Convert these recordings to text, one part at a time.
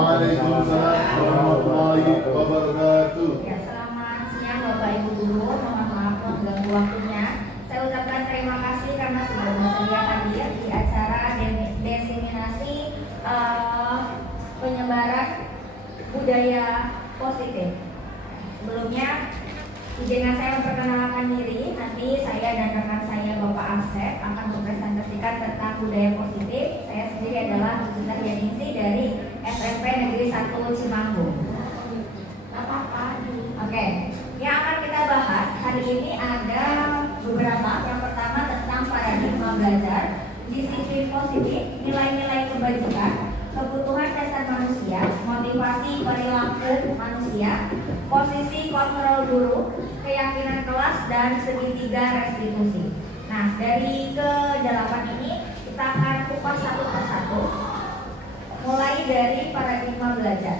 Waalaikumsalam warahmatullahi wabarakatuh. Ya, selamat siang Bapak Ibu Guru. Mohon maaf mengganggu waktunya. Saya ucapkan terima kasih karena sudah bersedia hadir di acara diseminasi penyebaran budaya positif. Sebelumnya, izinkan saya memperkenalkan diri. Nanti saya dan rekan saya Bapak Asep akan mempresentasikan tentang budaya positif. Saya sendiri adalah Ustazah Yaningsi dari SMP Negeri 1 Cimanggung. Oke, yang akan kita bahas hari ini ada beberapa. Yang pertama tentang paradigma belajar, disiplin positif, nilai-nilai kebajikan, kebutuhan dasar manusia, motivasi perilaku manusia, posisi kontrol guru, keyakinan kelas, dan segitiga restitusi. Nah, dari ke-8 ini kita akan kupas satu persatu, mulai dari paradigma belajar.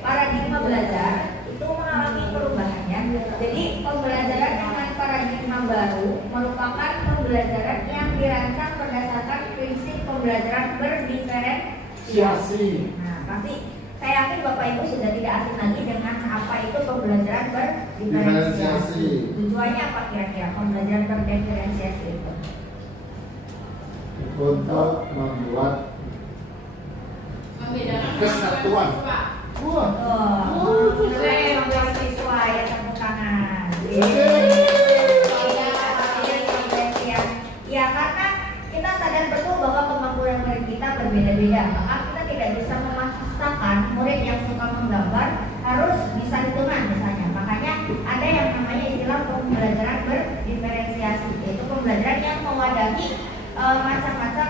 Paradigma belajar itu mengalami perubahannya. Jadi pembelajaran dengan paradigma baru merupakan pembelajaran yang dirancang berdasarkan prinsip pembelajaran berdiferensiasi. Nah, pasti saya yakin Bapak Ibu sudah tidak asing lagi dengan apa itu pembelajaran berdiferensiasi. Tujuannya apa kira-kira pembelajaran berdiferensiasi itu? Untuk membuat kesatuan. Membuat siswa ya, tepuk tangan. Ya, karena kita sadar betul bahwa kemampuan murid kita berbeda-beda. Maka kita tidak bisa memaksakan murid yang suka menggambar harus bisa hitungan misalnya. Makanya ada yang namanya istilah pembelajaran berdiferensiasi, yaitu pembelajaran yang mewadahi macam-macam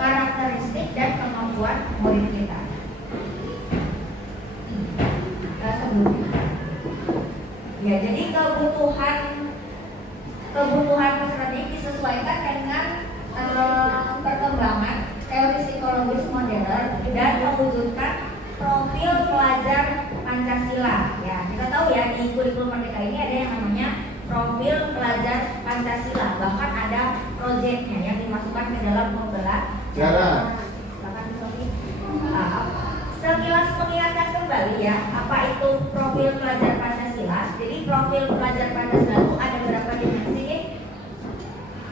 karakteristik dan kemampuan murid kita. Ya, jadi kebutuhan peserta ini disesuaikan dengan perkembangan teori psikologis modern dan mewujudkan profil pelajar Pancasila. Ya, kita tahu ya di kurikulum Merdeka ini ada yang namanya profil pelajar Pancasila. Bahkan ada proyeknya yang dimasukkan ke dalam pembelajaran. Sekilas mengingatkan kembali ya, apa itu profil pelajar Pancasila. Jadi profil pelajar Pancasila itu ada berapa dimensi?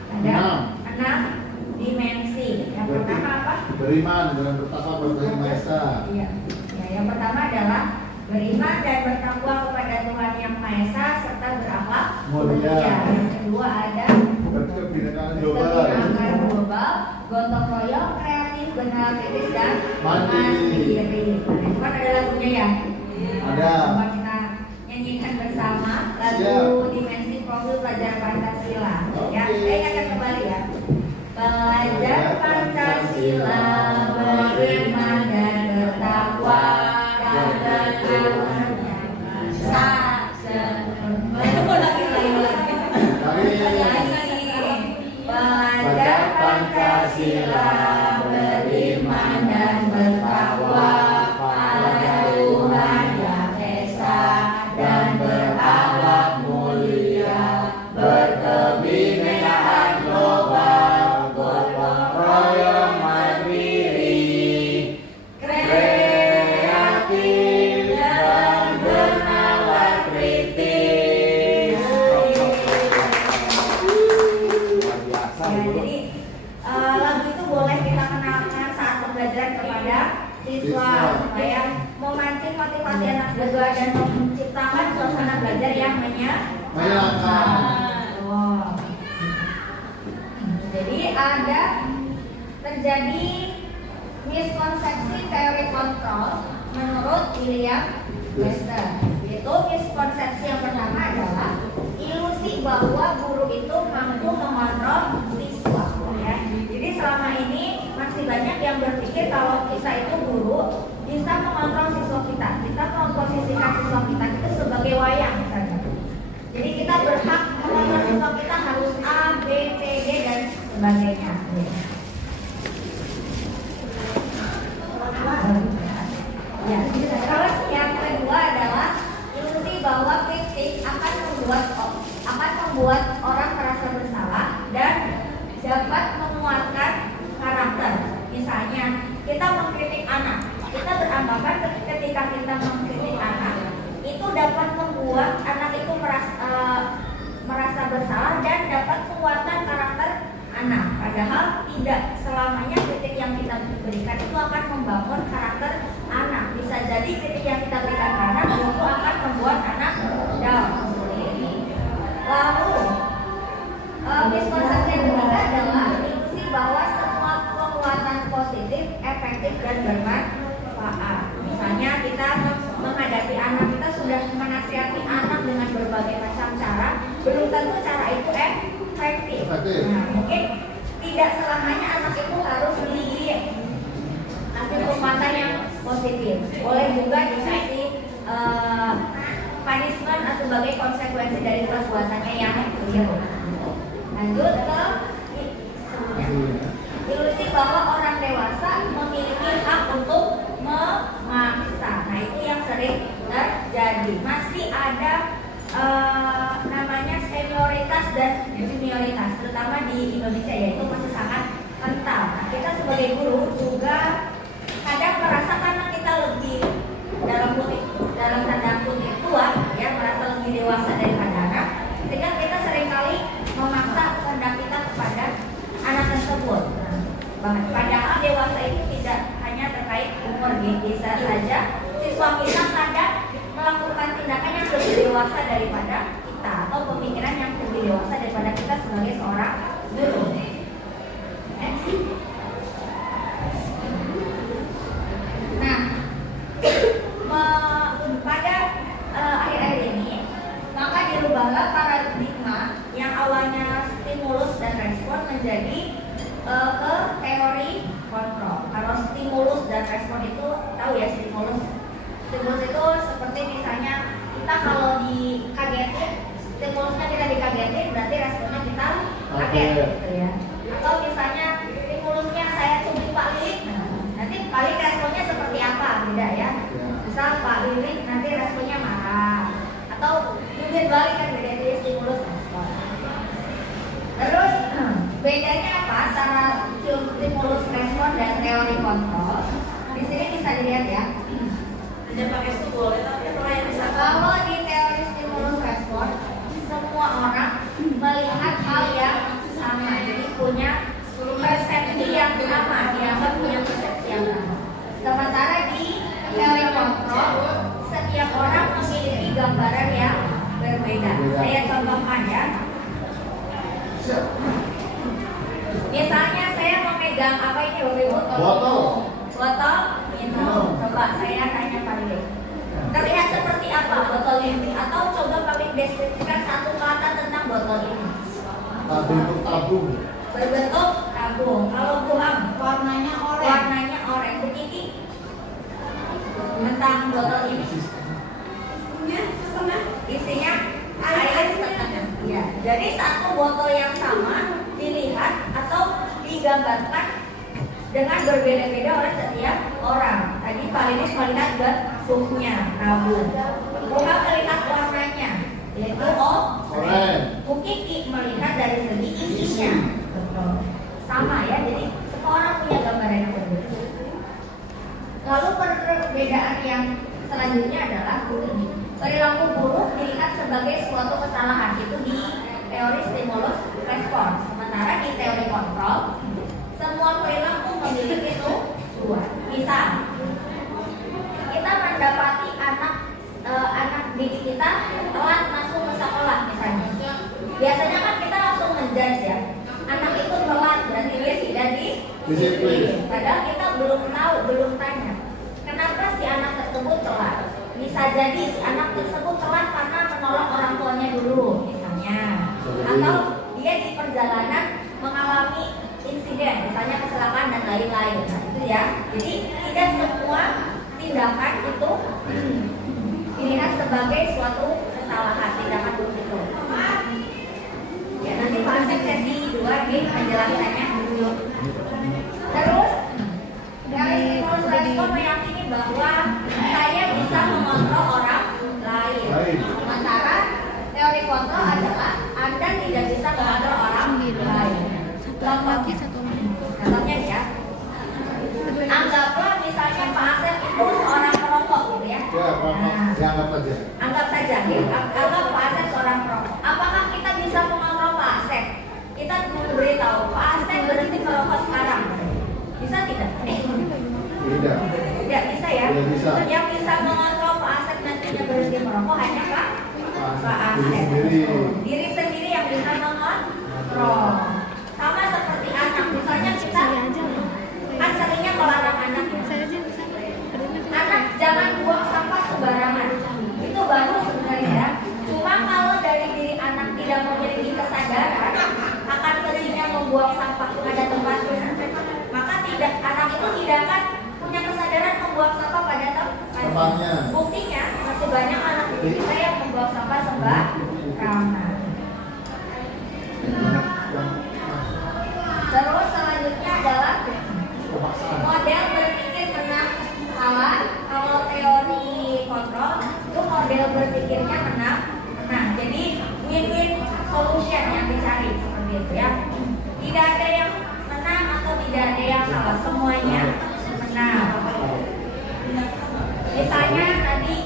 Ada 6 dimensi. Yang pertama apa? Beriman dan bertakwa kepada Yang Maha Esa. Iya. Ya, yang pertama adalah beriman dan bertakwa kepada Tuhan Yang Maha Esa serta berakhlak mulia. Yang kedua ada kebinekaan global, gotong royong, kreatif, benar, kritis, dan mandiri. Nah, itu kan ada lagunya ya? Ada. Coba kita nyanyikan bersama lagu dimensi profil pelajar Pancasila. Ya, saya ingatkan kembali ya. Pelajar Pancasila beriman dan bertakwa dan berakhlak Pelajar Pancasila beriman dan bertakwa pada Tuhan Yang Esa dan berakhlak mulia, berkebinekaan global, gotong royong mandiri, kreatif dan bernalar kritis. Jadi lagu itu boleh kita kenalkan saat pembelajaran kepada siswa supaya memancing motivasi anak siswa dan menciptakan suasana belajar yang menyenangkan. Jadi ada terjadi miskonsepsi teori kontrol menurut William Webster. Itu miskonsepsi yang pertama adalah ilusi bahwa guru itu mampu mengontrol siswa. Ya. Jadi selama ini masih banyak yang berpikir kalau kita itu guru bisa mengontrol siswa kita. Kita memposisikan siswa kita itu sebagai wayang misalnya. Jadi kita berhak mengontrol siswa kita harus A, B, C, D dan sebagainya. Ya, terus yang kedua adalah ilusi bahwa kritik akan membuat orang merasa bersalah dan dapat Padahal tidak selamanya kritik yang kita berikan itu akan membangun karakter anak. Bisa jadi kritik yang kita berikan ke anak itu akan membuat anak down. Lalu miskonsepsi yang ketiga adalah ilusi bahwa semua penguatan positif, efektif dan bermanfaat. Misalnya kita menghadapi anak, kita sudah menasihati anak dengan berbagai macam cara, belum tentu cara itu efektif. Nah, mungkin tidak selamanya anak itu harus dikasih penguatan yang positif. Boleh juga dikasih punishment atau sebagai konsekuensi dari perbuatannya yang real. Lanjut ke ilusi bahwa orang dewasa memiliki hak untuk memaksa. Nah, itu yang sering terjadi. Masih ada namanya senioritas dan junioritas, terutama di Indonesia, yaitu masih sangat kental. Nah, kita sebagai guru juga kadang merasa karena kita lebih dalam tanda kutip tua, ya, merasa lebih dewasa daripada anak, sehingga kita seringkali memaksa kehendak kita kepada anak tersebut. Padahal dewasa itu tidak hanya terkait umur, bisa saja siswa kita kadang melakukan tindakan yang lebih dewasa daripada kita, atau pemikiran yang lebih dewasa daripada kita sebagai seorang guru. Nah, pada akhir-akhir ini maka dirubahlah paradigma yang awalnya stimulus dan respon menjadi ke teori kontrol. Kalau stimulus dan respon itu tahu ya, stimulus itu seperti misalnya kita kalau dikagetin, stimulusnya kita dikagetin, berarti responnya kita kaget gitu ya. Atau misalnya stimulusnya saya cubit Pak Lilik, nanti Pak Lilik responnya seperti apa, beda ya. Misal Pak Lilik nanti responnya marah, atau jubit balik, kan beda dari stimulus respon. Terus bedanya apa antara stimulus respon dan teori kontrol? Di sini bisa dilihat ya. Pakai itu boleh, tapi kalau di teori stimulus respon, semua orang melihat hal yang sama, jadi punya persepsi yang sama, dianggap punya persepsi yang sama. Sementara di teori kontrol, setiap orang memiliki gambaran yang berbeda. Saya contohkan ya. Misalnya saya memegang apa ini, botol minum. Coba saya tanya Pak Lilik, terlihat seperti apa botol ini? Atau coba kami deskripsikan satu kata tentang botol ini. Berbentuk tabung. Kalau Bu Am, warnanya oranye. Bu Kiki, tentang botol ini. Isinya air setengah. Ya. Jadi satu botol yang sama dilihat atau digambarkan dengan berbeda-beda oleh setiap orang. Tadi Pak Lilik melihat bentuknya tabung, Bukan melihat warnanya, yaitu oranye. Bu Kiki melihat dari segi isinya. Sama ya, jadi semua orang punya gambaran yang berbeda. Lalu perbedaan yang selanjutnya adalah perilaku buruk dilihat sebagai suatu kesalahan, itu di teori stimulus respon. Sementara di teori kontrol, semua perilaku memiliki tujuan. Misal, kita mendapati anak didik kita telat masuk ke sekolah misalnya. Biasanya kan kita langsung ngejudge ya, anak itu telat berarti dia tidak disiplin. Padahal kita belum tanya kenapa si anak tersebut telat. Bisa jadi si anak tersebut telat karena menolak orang tuanya dulu misalnya, atau dia di perjalanan mengalami insiden, misalnya kecelakaan dan lain-lain. Nah, itu ya. Jadi tidak semua tindakan itu dilihat sebagai suatu kesalahan, tindakan buruk itu. Ya, nanti Pak Asep sesi 2 di penjelasannya. Terus dari stimulus respon meyakini bahwa saya bisa mengontrol orang lain. Sementara teori kontrol adalah Anda tidak bisa mengontrol orang lain. Contohnya ya, anggaplah misalnya Pak Asep itu seorang perokok gitu ya. Anggap saja. Anggap Pak Asep seorang perokok. Apakah kita bisa mengontrol Pak Asep? Kita memberitahu Pak Asep berhenti Yang bisa mengontrol Pak Asep nantinya berhenti merokok hanya Pak Asep. Diri sendiri yang bisa mengontrol. Sama seperti anak, misalnya kita kan seringnya melarang anak ya. Anak jangan buang sampah sembarangan. Itu bagus sebenarnya. Cuma kalau dari diri anak tidak memiliki kesadaran akan pentingnya membuang sampah pada tempatnya, maka anak itu tidak akan punya kesadaran membuang sampah pada tempatnya. Buktinya masih banyak anak kita yang membuang sampah sembarangan. Terus selanjutnya adalah model berpikir menang kalah. Kalau teori kontrol itu model berpikirnya menang. Nah, jadi win-win solution yang dicari seperti itu ya. Tidak ada yang menang atau tidak ada yang kalah, semuanya menang. Misalnya tadi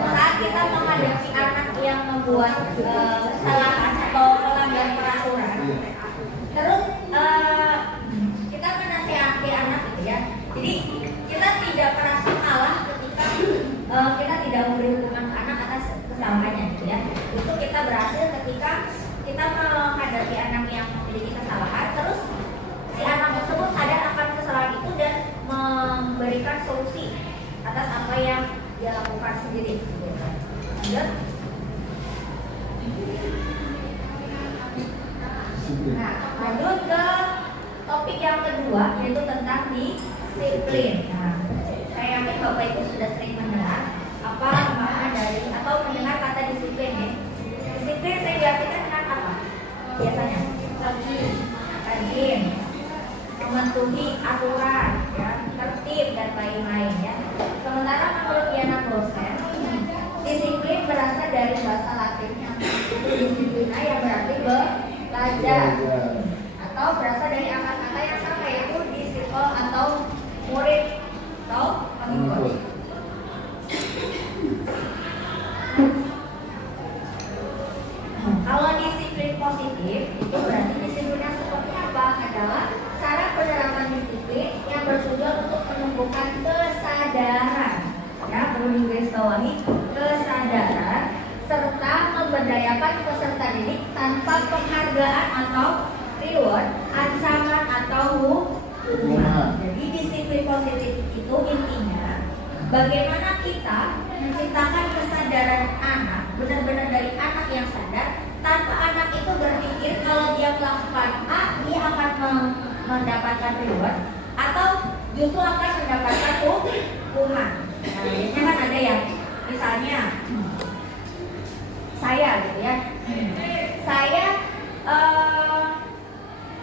saat kita menghadapi anak yang membuat kesalahan atau melanggar peraturan, terus kita menasihati anak gitu ya. Jadi kita tidak merasa kalah ketika kita tidak memberi hukuman ke anak atas kesalahannya gitu ya. Itu kita berhasil ketika kita menghadapi anak yang memiliki kesalahan, terus si anak tersebut sadar akan kesalahan itu dan memberikan solusi atas apa yang dia lakukan sendiri gitu. Lanjut. Nah, lanjut ke topik yang kedua, yaitu tentang disiplin. Nah, saya yakin Bapak Ibu sudah sering mendengar apa makna dari atau mendengar kata disiplin ya. Disiplin saya diartikan dengan apa? Biasanya rajin, mematuhi aturan, ya, tertib dan lain-lain ya. Sementara menurut Diana Grossen, disiplin berasal dari bahasa Latinnya, itu disiplina yang berarti belajar, atau berasal dari kata yang sama yaitu disciple atau murid atau pengikut. Kalau disiplin positif itu berarti disiplinnya seperti apa? Adalah cara penerapan disiplin yang bertujuan untuk menumbuhkan kesadaran, ya, perlu digarisbawahi, kesadaran serta memberdayakan peserta didik tanpa penghargaan atau reward, ancaman atau hukuman. Jadi disiplin positif itu intinya bagaimana kita menciptakan kesadaran anak, benar-benar dari anak yang sadar, tanpa anak itu berpikir kalau dia melakukan A, dia akan mendapatkan reward atau justru akan mendapatkan hukuman. Nah, biasanya kan ada yang misalnya saya gitu ya, saya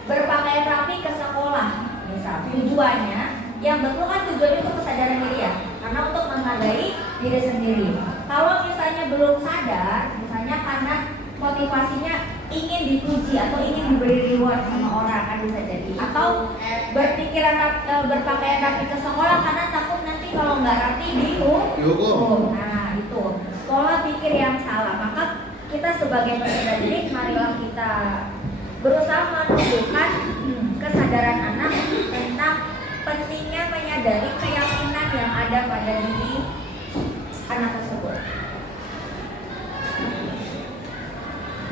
berpakaian rapi ke sekolah, misal tujuannya, yang betul kan tujuannya untuk kesadaran diri ya, karena untuk menghargai diri sendiri. Kalau misalnya belum sadar, misalnya karena motivasinya ingin dipuji atau ingin diberi reward sama orang, kan bisa jadi, atau berpikiran berpakaian rapi ke sekolah karena takut nanti kalau nggak rapi dihukum. Nah itu pola pikir yang salah. Maka kita sebagai peserta didik, marilah kita berusaha menumbuhkan kesadaran anak tentang pentingnya menyadari keyakinan yang ada pada diri anak tersebut.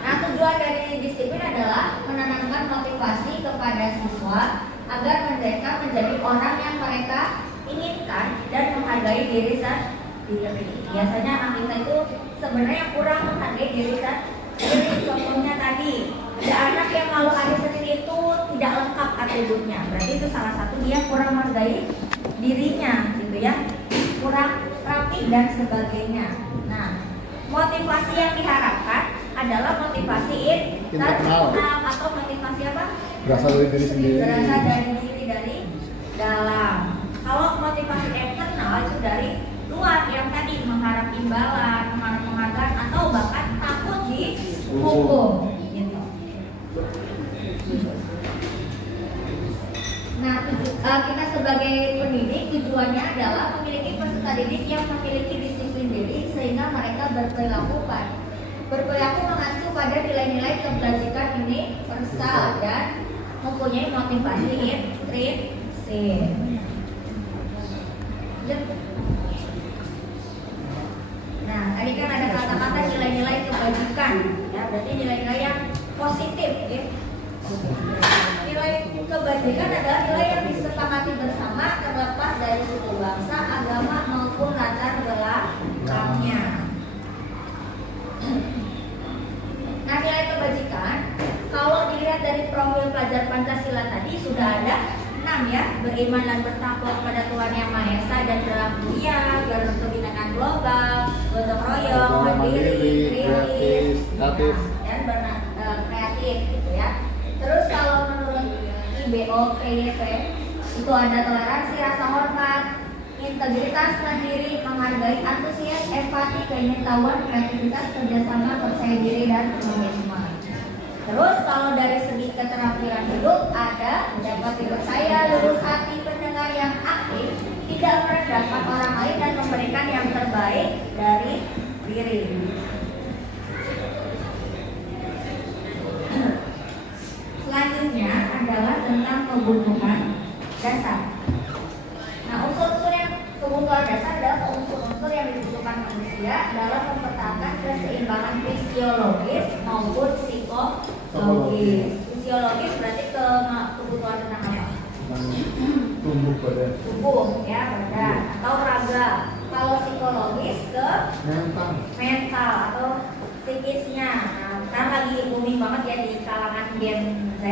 Nah, tujuan dari disiplin adalah menanamkan motivasi kepada siswa agar mereka menjadi orang yang mereka inginkan dan menghargai diri sendiri. Biasanya anak kita itu sebenarnya kurang menghargai diri sendiri. Contohnya tadi, ada anak yang kalau ada sendiri itu tidak lengkap atributnya, berarti itu salah satu dia kurang menghargai dirinya, gitu ya, kurang rapi dan sebagainya. Nah, motivasi yang diharapkan adalah motivasi internal atau motivasi apa? Berasal dari diri sendiri. Berasal dari diri dari dalam. Kalau motivasi eksternal itu dari luar, yang tadi mengharap imbalan, mengharap penghargaan atau bahkan takut dihukum. Gitu. Nah, kita sebagai pendidik tujuannya adalah memiliki peserta didik yang memiliki disiplin diri sehingga mereka berperilaku mengacu pada nilai-nilai kebajikan universal dan mempunyai motivasi intrinsik. nilai-nilai kebajikan, ya berarti nilai-nilai yang positif, ya. Nilai kebajikan adalah nilai yang disepakati bersama terlepas dari suku bangsa, agama maupun latar belakangnya. Nah, nilai kebajikan kalau dilihat dari profil pelajar Pancasila tadi sudah ada 6 ya, beriman dan bertakwa kepada Tuhan Yang Maha Esa dan berlaku mulia, berkebinekaan global, gotong royong, mandiri, kritis, dan kreatif gitu ya. Terus kalau menurut IBO-PYP itu ada toleransi, rasa hormat, integritas, mandiri, menghargai, antusias, empati, keinginawan, kreativitas, kerjasama, percaya diri, dan komitmen. Terus kalau dari segi keterampilan hidup ada dapat dipercaya, lurus hati, pendengar yang aktif, tidak merendahkan orang lain dan memberikan yang terbaik dari diri. Selanjutnya adalah tentang kebutuhan dasar. Nah, unsur-unsur yang kebutuhan dasar adalah unsur-unsur yang dibutuhkan manusia dalam mempertahankan keseimbangan fisiologis maupun psikologis. Fisiologis berarti kebutuhan tentang apa? Tubuh badan. Tubuh ya, badan atau raga. Kalau psikologis ke mental atau psikisnya. Nah, sekarang lagi booming banget ya di kalangan Gen Z,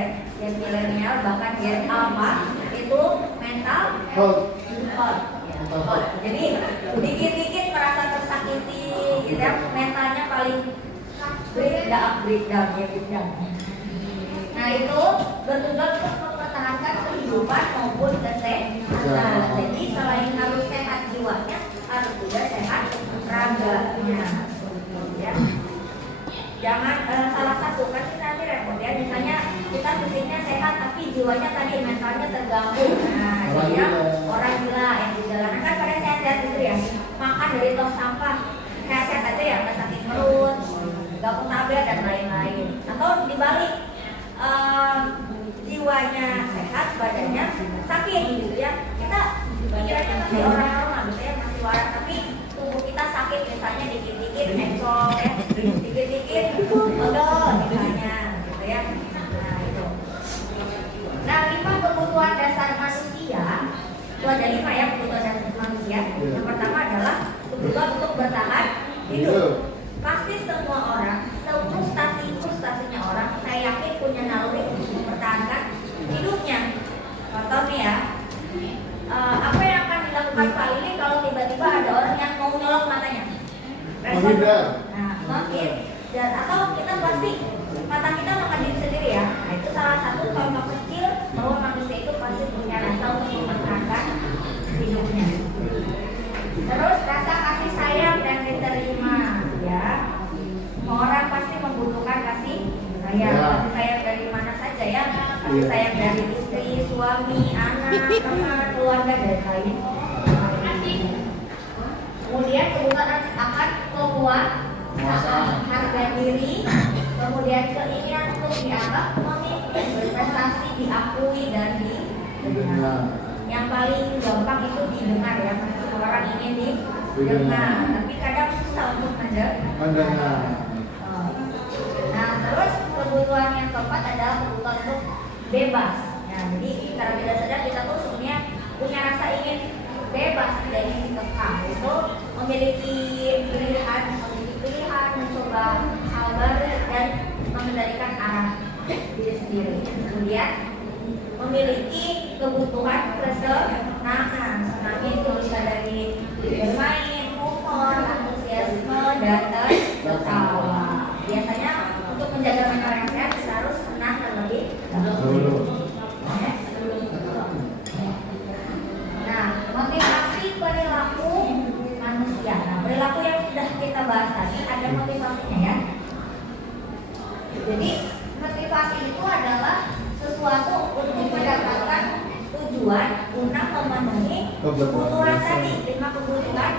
Gen milenial, bahkan Gen Alpha itu mental health. Jadi dikit-dikit merasa tersakiti, gitu ya, mentalnya paling breakdown. Nah itu bertujuan untuk mempertahankan kehidupan maupun kesehatan. Jadi selain harus sehat jiwanya, harus juga sehat raganya. Ya. Jangan salah satu kan kita nanti repot ya. Misalnya kita fisiknya sehat tapi jiwanya tadi mentalnya terganggu. Nah, jadi orang gila yang di jalanan kan pada sehat-sehat gitu ya. Makan dari tong sampah, sehat-sehat aja ya, nggak sakit perut, nggak tabel dan lain-lain. Atau dibalik, jiwanya sehat, badannya sakit gitu ya. Kita pikirannya masih orang normal gitu ya, masih waras, tapi tubuh kita sakit misalnya dikit-dikit encok ya, dikit-dikit pegel misalnya gitu ya. Nah itu. Nah 5 kebutuhan dasar manusia itu ada 5 ya kebutuhan dasar manusia. Yang pertama adalah kebutuhan untuk bertahan hidup. Pasti semua orang, frustasinya orang, saya yakin punya naluri untuk mempertahankan hidupnya. Contoh nih ya, apa yang akan dilakukan Pak Lili kalau tiba-tiba ada orang yang mau nyolok matanya? Respon. Nah, mungkin. Dan atau kita pasti mata kita makan diri sendiri ya. Nah, itu salah satu contoh kecil bahwa manusia itu pasti punya rasa untuk mempertahankan hidupnya. Terus rasa kasih sayang dan diterima ya. Semua orang pasti membutuhkan kasih sayang. Kasih sayang dari mana saja ya. Kasih sayang dari istri, suami, anak, teman, keluarga dan lain. Kemudian kebutuhan akan penguasaan harga diri, kemudian keinginan untuk dianggap memimpin, berprestasi, diakui dan didengar. Yang paling gampang itu didengar ya, semua orang ingin didengar, tapi kadang susah untuk mendengar. Nah terus kebutuhan yang keempat adalah kebutuhan untuk bebas. Nah jadi secara tidak sadar kita tuh sebenarnya punya rasa ingin bebas, tidak ingin dikekang. Itu memiliki pilihan, mencoba hal baru dan mengendalikan arah diri sendiri. Kemudian memiliki kebutuhan kesenangan. Senang itu bisa dari bermain, humor, antusiasme, dan tertawa. Biasanya untuk menjaga mental yang sehat kita harus senang terlebih dahulu. Nah, motivasi perilaku manusia. Nah, perilaku yang sudah kita bahas tadi ada motivasinya ya. Jadi motivasi itu adalah sesuatu untuk mendapatkan tujuan guna memenuhi kebutuhan tadi, 5 kebutuhan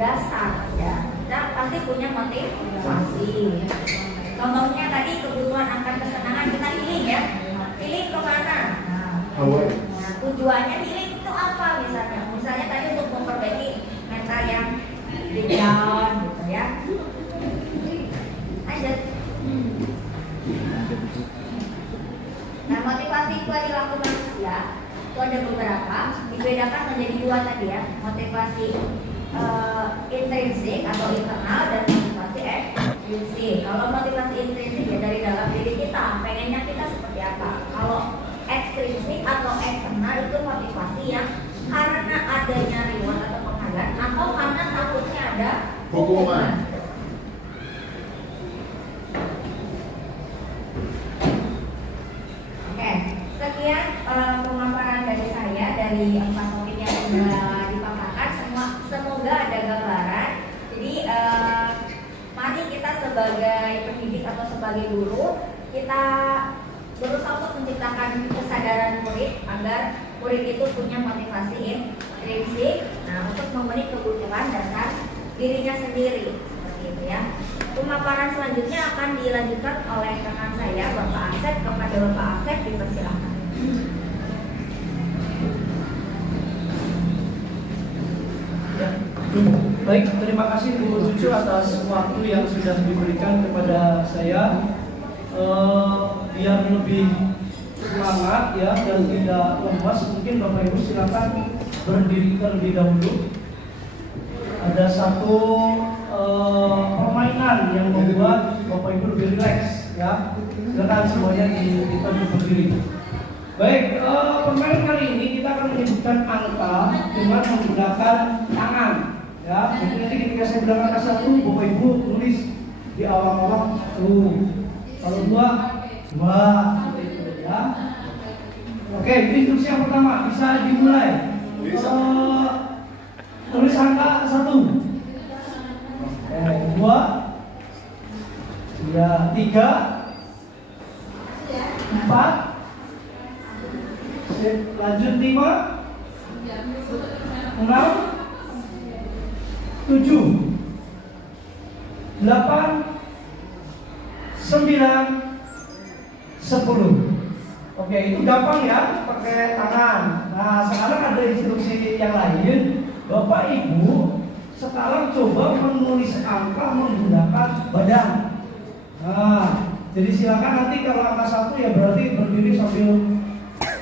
dasar ya. Kita pasti punya motivasi. Contohnya tadi kebutuhan akan kesenangan, kita healing ya. Healing kemana? Nah, tujuannya healing itu apa misalnya? Misalnya tadi untuk memperbaiki mental yang down gitu ya. Nah, motivasi perilaku manusia itu ada beberapa, dibedakan menjadi dua tadi ya, motivasi intrinsik atau internal dan motivasi ekstrinsik. Kalau motivasi intrinsik ya dari dalam diri kita, pengennya kita seperti apa. Kalau ekstrinsik atau eksternal itu motivasi yang karena adanya reward atau penghargaan atau karena takutnya ada hukuman. Oke, sekian pemaparan dari saya dari 4 topik yang sudah dipaparkan. Semoga ada gambaran. Jadi mari kita sebagai pendidik atau sebagai guru kita berusaha untuk menciptakan kesadaran murid agar murid itu punya motivasi intrinsik, nah untuk memenuhi kebutuhan dasar dirinya sendiri seperti itu ya. Pemaparan selanjutnya akan dilanjutkan oleh rekan saya Bapak Asep. Kepada Bapak Asep dipersilakan. Ya. Baik, terima kasih Bu Cucu atas waktu yang sudah diberikan kepada saya. Biar lebih semangat ya dan tidak lemas, mungkin Bapak Ibu silakan berdiri terlebih dahulu. Ada satu permainan yang membuat Bapak Ibu lebih rileks ya. Silakan semuanya kita berdiri. Baik, permainan kali ini kita akan menyebutkan angka dengan menggunakan tangan ya. Jadi nanti ketika saya bilang angka 1, Bapak Ibu tulis di awal-awal 1. Kalau 2, 2 ya. Oke, instruksi yang pertama bisa dimulai. Tulis angka 1. 2, ya 3, 4. Lanjut 5, 6, 7, 8, 9, 10. Oke, itu gampang ya, pakai tangan. Nah, sekarang ada instruksi yang lain. Bapak Ibu sekarang coba menulis angka menggunakan badan. Nah, jadi silakan nanti kalau angka 1 ya berarti berdiri sambil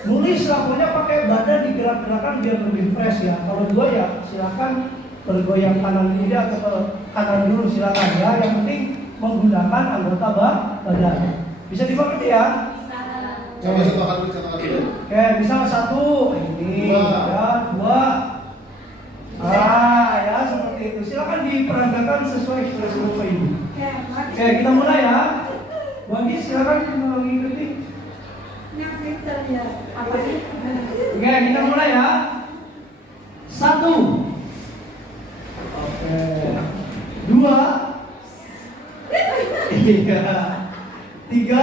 nulis, pokoknya pakai badan digerak-gerakan biar lebih fresh ya. Kalau 2 ya silakan bergoyang kanan kiri atau ke kanan dulu silakan ya. Yang penting menggunakan anggota badan. Bisa dimengerti ya? Coba satu kali dulu. Oke, misal 1 ini ya, 2. Ya seperti itu. Silakan diperagakan sesuai ekspresi Bapak Ibu. Oke, kita mulai ya. Wandi silakan mengikuti. Oke, kita mulai ya. 1. Oke. 2. Iya. 3.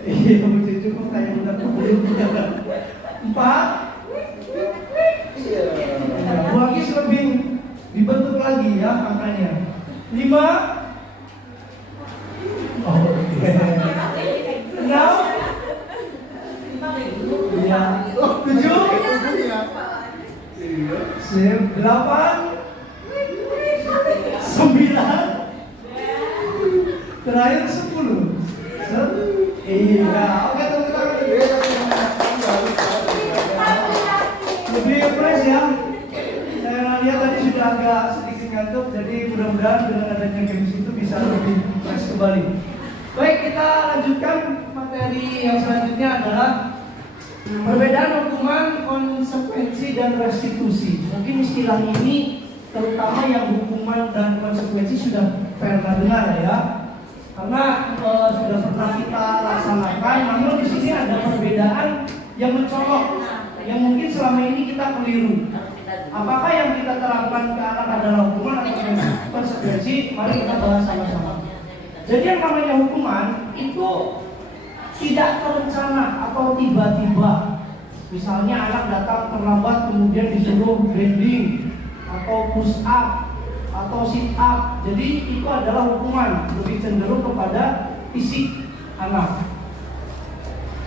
Iya, cukup kayak udah keburu. 4. Lagi lebih dibentuk lagi ya angkanya. 5. Oke. 6. Iya. 7. 8. 9. Terakhir 10. Iya. Oke, lebih fresh ya. Saya lihat tadi sudah agak sedikit ngantuk, jadi mudah-mudahan dengan adanya games itu bisa lebih fresh kembali. Baik, kita lanjutkan materi yang selanjutnya adalah perbedaan hukuman, konsekuensi dan restitusi. Mungkin istilah ini terutama yang hukuman dan konsekuensi sudah pernah dengar ya. Karena sudah pernah kita laksanakan, namun di sini ada perbedaan yang mencolok, yang mungkin selama ini kita keliru. Apakah yang kita terapkan ke anak adalah hukuman atau konsekuensi? Mari kita bahas sama-sama. Jadi yang namanya hukuman itu tidak terencana atau tiba-tiba. Misalnya anak datang terlambat kemudian disuruh bending atau push up atau sit up. Jadi itu adalah hukuman, lebih cenderung kepada fisik anak.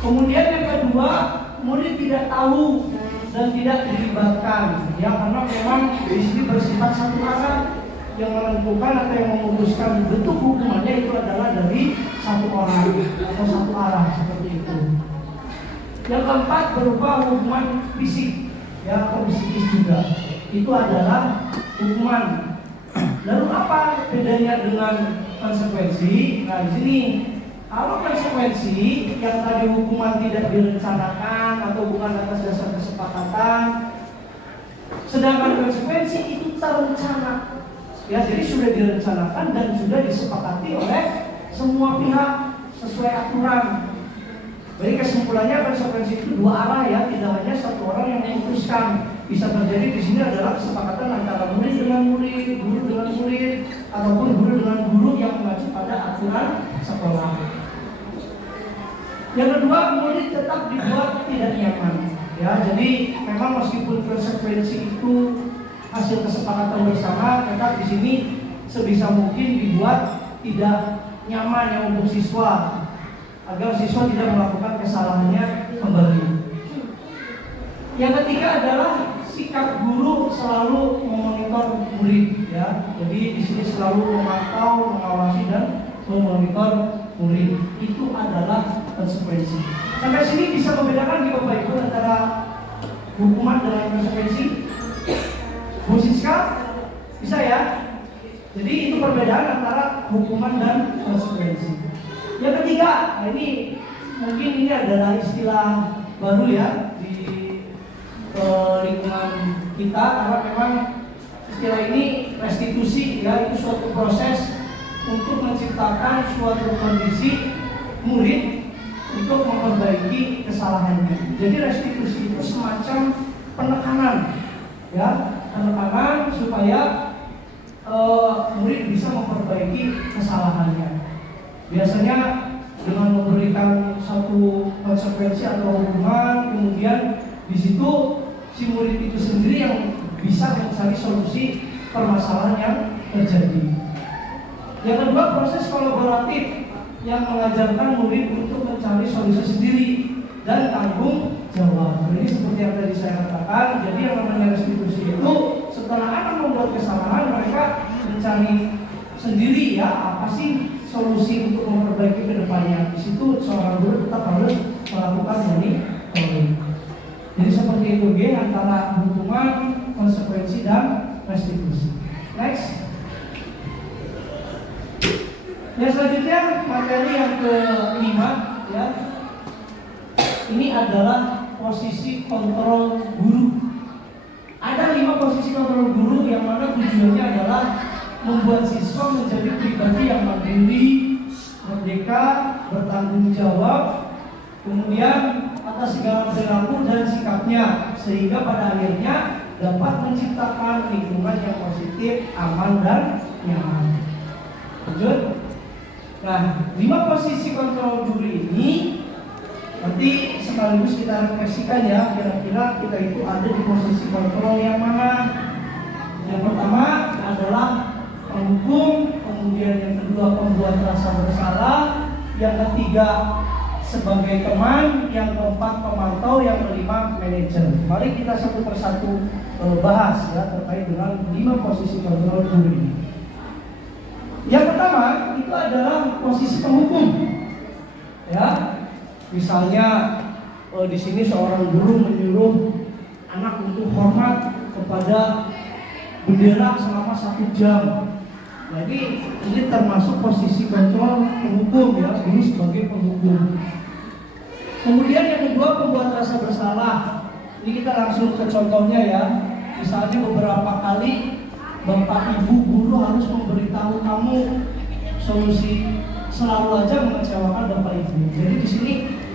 Kemudian yang kedua, murid tidak tahu dan tidak dilibatkan, ya karena memang di sini bersifat satu arah. Yang menentukan atau yang memutuskan bentuk hukumannya itu adalah dari satu orang atau satu arah seperti itu. Yang keempat berupa hukuman fisik, ya atau psikis juga. Itu adalah hukuman. Lalu apa bedanya dengan konsekuensi? Nah di sini kalau konsekuensi yang tadi hukuman tidak direncanakan atau bukan atas dasar kesepakatan, sedangkan konsekuensi itu terencana. Ya jadi sudah direncanakan dan sudah disepakati oleh semua pihak sesuai aturan. Jadi kesimpulannya konsekuensi itu dua arah ya, tidak hanya satu orang yang memutuskan. Bisa terjadi di sini adalah kesepakatan antara murid dengan murid, guru dengan murid, ataupun guru dengan guru yang mengacu pada aturan sekolah. Yang kedua, murid tetap dibuat tidak nyaman. Ya, jadi memang meskipun konsekuensi itu hasil kesepakatan bersama, tetap di sini sebisa mungkin dibuat tidak nyaman yang untuk siswa, agar siswa tidak melakukan kesalahannya kembali. Yang ketiga adalah sikap guru selalu memonitor murid, ya. Jadi di sini selalu memantau, mengawasi dan memonitor murid. Itu adalah konsekuensi. Sampai sini bisa membedakan di Bapak Ibu antara hukuman dengan konsekuensi? Bu Siska? Bisa ya? Jadi itu perbedaan antara hukuman dan konsekuensi. Yang ketiga, nah ini mungkin ini adalah istilah baru ya di lingkungan kita, karena memang istilah ini restitusi ya, itu suatu proses untuk menciptakan suatu kondisi murid untuk memperbaiki kesalahannya. Jadi restitusi itu semacam penekanan ya, penekanan supaya murid bisa memperbaiki kesalahannya. Biasanya dengan memberikan satu konsekuensi atau hukuman, kemudian di situ si murid itu sendiri yang bisa mencari solusi permasalahan yang terjadi. Yang kedua, proses kolaboratif yang mengajarkan murid untuk mencari solusi sendiri dan tanggung jawab. Ini seperti yang tadi saya katakan. Jadi yang namanya restitusi itu setelah anak membuat kesalahan, mereka mencari sendiri ya apa sih solusi untuk memperbaiki ke depannya. Di situ seorang guru tetap harus melakukan monitoring. Jadi seperti itu G antara hukuman, konsekuensi dan restitusi. Next. Yang selanjutnya materi yang kelima ya. Ini adalah posisi kontrol guru. Ada 5 posisi kontrol guru yang mana tujuannya adalah membuat siswa menjadi pribadi yang mandiri, merdeka, bertanggung jawab, kemudian atas segala perilaku dan sikapnya, sehingga pada akhirnya dapat menciptakan lingkungan yang positif, aman dan nyaman. Lanjut. Nah, 5 posisi kontrol guru ini nanti sekaligus kita refleksikan ya, kira-kira kita itu ada di posisi kontrol yang mana. Yang pertama adalah penghukum, kemudian yang kedua pembuat rasa bersalah, yang ketiga sebagai teman, yang keempat pemantau, yang kelima manajer. Mari kita satu persatu bahas ya terkait dengan 5 posisi kontrol guru ini. Yang pertama itu adalah posisi penghukum. Ya, misalnya di sini seorang guru menyuruh anak untuk hormat kepada bendera selama 1 jam. Jadi ini termasuk posisi kontrol penghukum ya, ini sebagai penghukum. Kemudian yang kedua pembuat rasa bersalah. Ini kita langsung ke contohnya ya. Misalnya beberapa kali Bapak Ibu guru harus memberitahu kamu solusi, selalu aja mengecewakan Bapak Ibu. Jadi di sini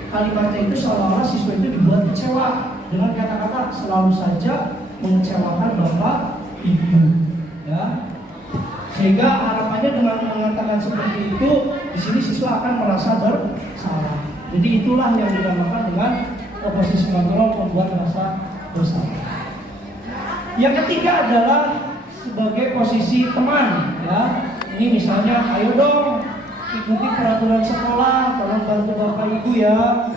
kalimatnya itu seolah-olah siswa itu dibuat kecewa dengan kata-kata selalu saja mengecewakan Bapak Ibu. Ya. Sehingga harapannya dengan mengatakan seperti itu, di sini siswa akan merasa bersalah. Jadi itulah yang dinamakan dengan posisi kontrol pembuat rasa bersalah. Yang ketiga adalah sebagai posisi teman, ya. Ini misalnya, ayo dong ikuti peraturan sekolah, tolong bantu Bapak Ibu ya.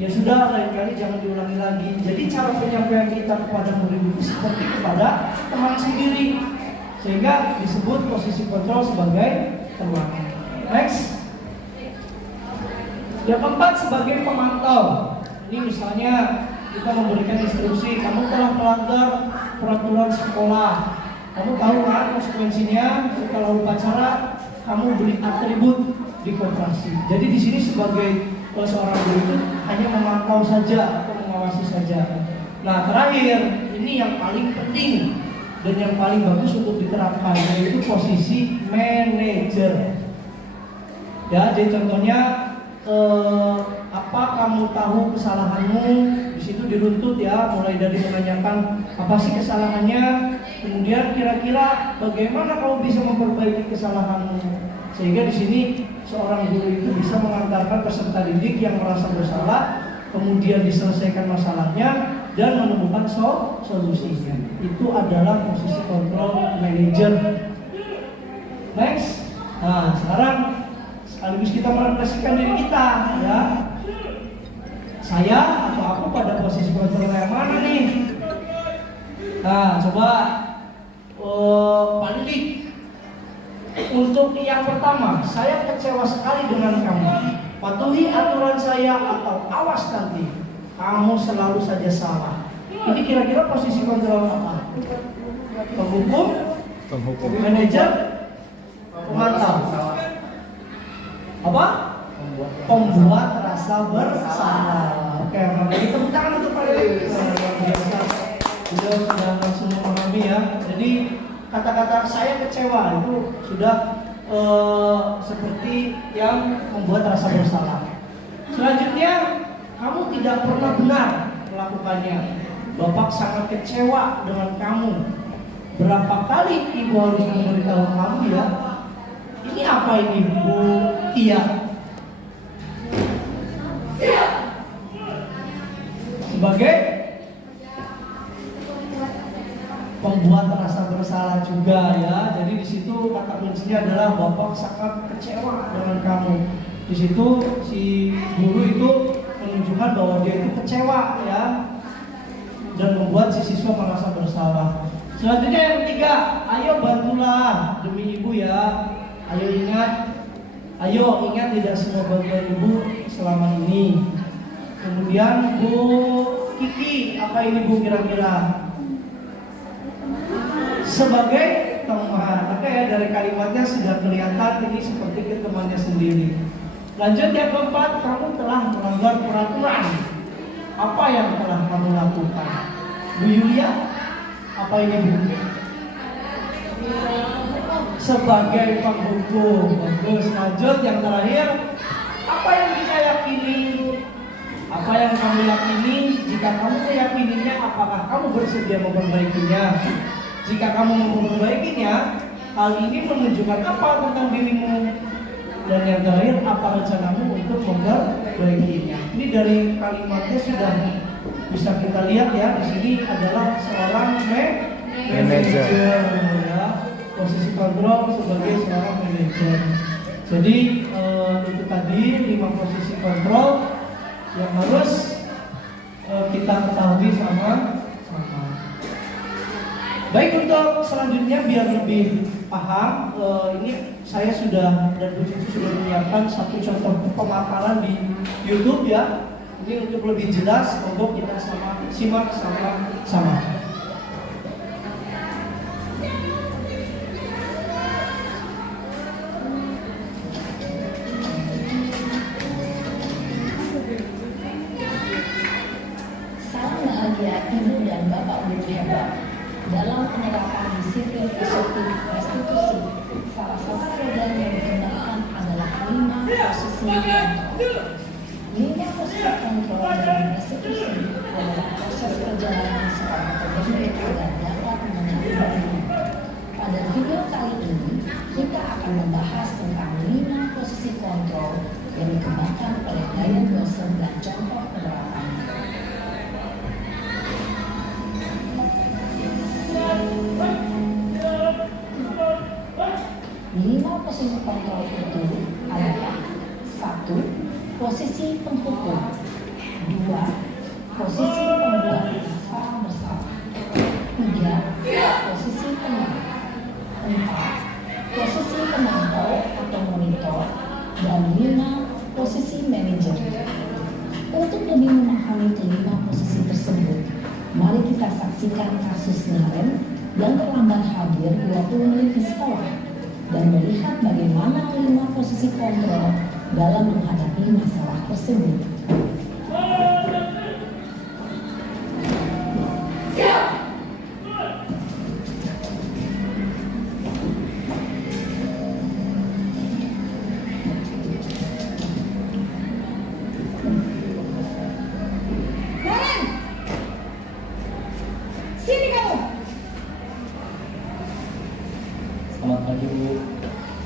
Ya sudah, lain kali jangan diulangi lagi. Jadi cara penyampaian kita kepada murid itu seperti kepada teman sendiri, sehingga disebut posisi kontrol sebagai teman. Next. Yang keempat, sebagai pemantau. Ini misalnya kita memberikan instruksi, kamu telah melanggar peraturan sekolah. Kamu tahu kan konsekuensinya setelah upacara kamu beli atribut di koperasi. Jadi di sini sebagai seorang guru itu hanya memantau saja atau mengawasi saja. Nah terakhir, ini yang paling penting dan yang paling bagus untuk diterapkan, yaitu posisi manajer. Ya, jadi contohnya apa kamu tahu kesalahanmu, di situ diruntut ya, mulai dari menanyakan apa sih kesalahannya, kemudian kira-kira bagaimana kamu bisa memperbaiki kesalahanmu, sehingga di sini seorang guru itu bisa mengantarkan peserta didik yang merasa bersalah, kemudian diselesaikan masalahnya dan menemukan solusinya. Itu adalah posisi kontrol manager. Next, nah sekarang sekaligus kita merefleksikan diri kita ya. Saya atau aku pada posisi kontrol yang mana nih? Nah coba Pak Didik. Untuk yang pertama, saya kecewa sekali dengan kamu. Patuhi aturan saya atau awas nanti kamu selalu saja salah. Ini kira-kira posisi kontrol apa? Penghukum, manajer, pemantau. Apa? Pembuat rasa bersalah. Oke, mari tepuk tangan untuk Pak Didik. Biasa, sudah langsung memahami ya. Jadi kata-kata saya kecewa itu sudah seperti yang membuat rasa bersalah. Selanjutnya, kamu tidak pernah benar melakukannya. Bapak sangat kecewa dengan kamu. Berapa kali ibu harus memberitahu kamu ya? Ini apa ini Bu Tia? Sebagai pembuat rasa bersalah juga ya. Jadi di situ kata kuncinya adalah Bapak sangat kecewa dengan kamu. Di situ si guru itu menunjukkan bahwa dia itu kecewa ya, dan membuat si siswa merasa bersalah. Selanjutnya yang ketiga, ayo bantulah demi ibu ya. Ayo ingat tidak semua bantuan ibu selama ini. Kemudian Bu Kiki, apa ini Bu kira-kira? Sebagai teman, maka ya dari kalimatnya sudah kelihatan ini seperti ke temannya sendiri. Lanjut yang keempat, kamu telah melanggar peraturan. Apa yang telah kamu lakukan? Bu Yulia, apa ini Bu? Sebagai penghukum. Bagus. Lanjut yang terakhir, apa yang kita yakini? Apa yang kamu yakini? Jika kamu meyakininya, apakah kamu bersedia memperbaikinya? Jika kamu memperbaikinya, hal ini menunjukkan apa tentang dirimu? Dan yang terakhir, apa rencanamu untuk memperbaikinya? Ini dari kalimatnya sudah bisa kita lihat ya. Di sini adalah seorang manajer ya. Posisi kontrol sebagai seorang manajer. Jadi itu tadi 5 posisi kontrol yang harus kita ketahui sama. Baik, untuk selanjutnya biar lebih paham, ini saya sudah dan Bu Cucu sudah menyiapkan satu contoh pemaparan di YouTube ya. Ini untuk lebih jelas, untuk kita simak sama-sama. Ibu dan Bapak guru hebat dalam penerapan disiplin institusi. Salah satu program yang dikembangkan adalah 5 posisi kontrol. 5 posisi kontrol dalam institusi adalah proses perjalanan seorang metodologi agar dapat mengenali. Pada video kali ini kita akan membahas tentang 5 posisi kontrol yang dikembangkan oleh Dian Blossom dan contoh penerapannya. 5 posisi kontrol itu adalah 1. Posisi penghukum, 2. Posisi pembuat rasa bersalah, 3. Posisi penang, 4. Posisi pemantau atau monitor, dan 5. Posisi manajer. lebih memahami kelima posisi tersebut, mari kita saksikan kasus Naren yang terlambat hadir 20 menit di sekolah dan melihat bagaimana kelima posisi kontrol dalam menghadapi masalah tersebut. Sini kamu. Selamat pagi, Bu.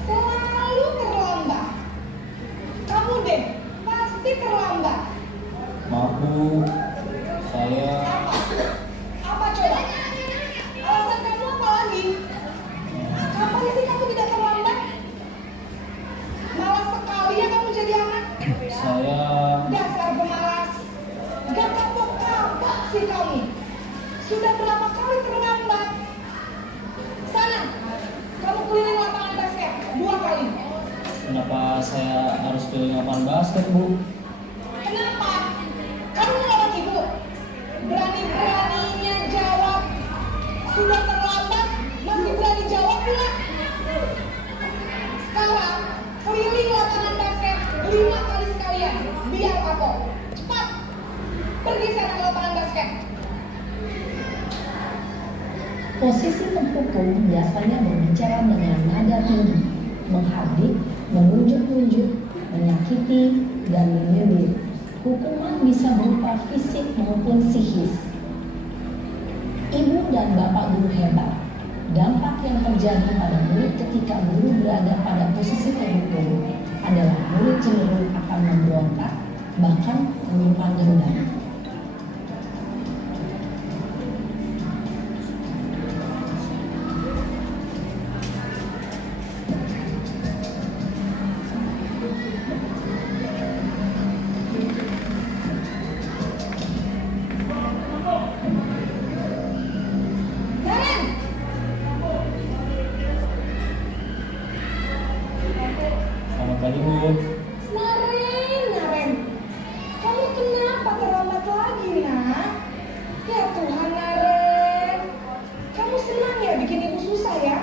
Selalu terlambat. Kamu deh, pasti terlambat. Maaf, Bu. Saya Apa? Apa coba? Alasan kamu apa lagi? Kapan sih kamu tidak terlambat? Malas sekali ya kamu jadi anak. Dasar pemalas. Gak kapok-kapok sih kamu. Sudah berapa kali terlambat? Sana, kamu keliling lapangan basket 2 kali. kenapa saya harus keliling lapangan basket, Bu? Kenapa? Kamu melawan ibu. Berani-beraninya jawab. Sudah terlambat, masih berani jawab pula. Sekarang, keliling lapangan basket 5 kali sekalian. Biar kapok. Cepat. Pergi sana ke lapangan basket. Posisi terpukul biasanya berbicara dengan nada tinggi, menghardik, menunjuk-nunjuk, menyakiti, dan menyindir. Hukuman bisa berupa fisik maupun psikis. Ibu dan bapak guru hebat. Dampak yang terjadi pada murid ketika guru berada pada posisi terpukul adalah murid cenderung akan memberontak, bahkan menyimpan dendam. Naren! Selamat pagi, Bu. Naren. Kamu kenapa terlambat lagi, nak? Ya Tuhan, Naren. Kamu senang ya bikin ibu susah ya?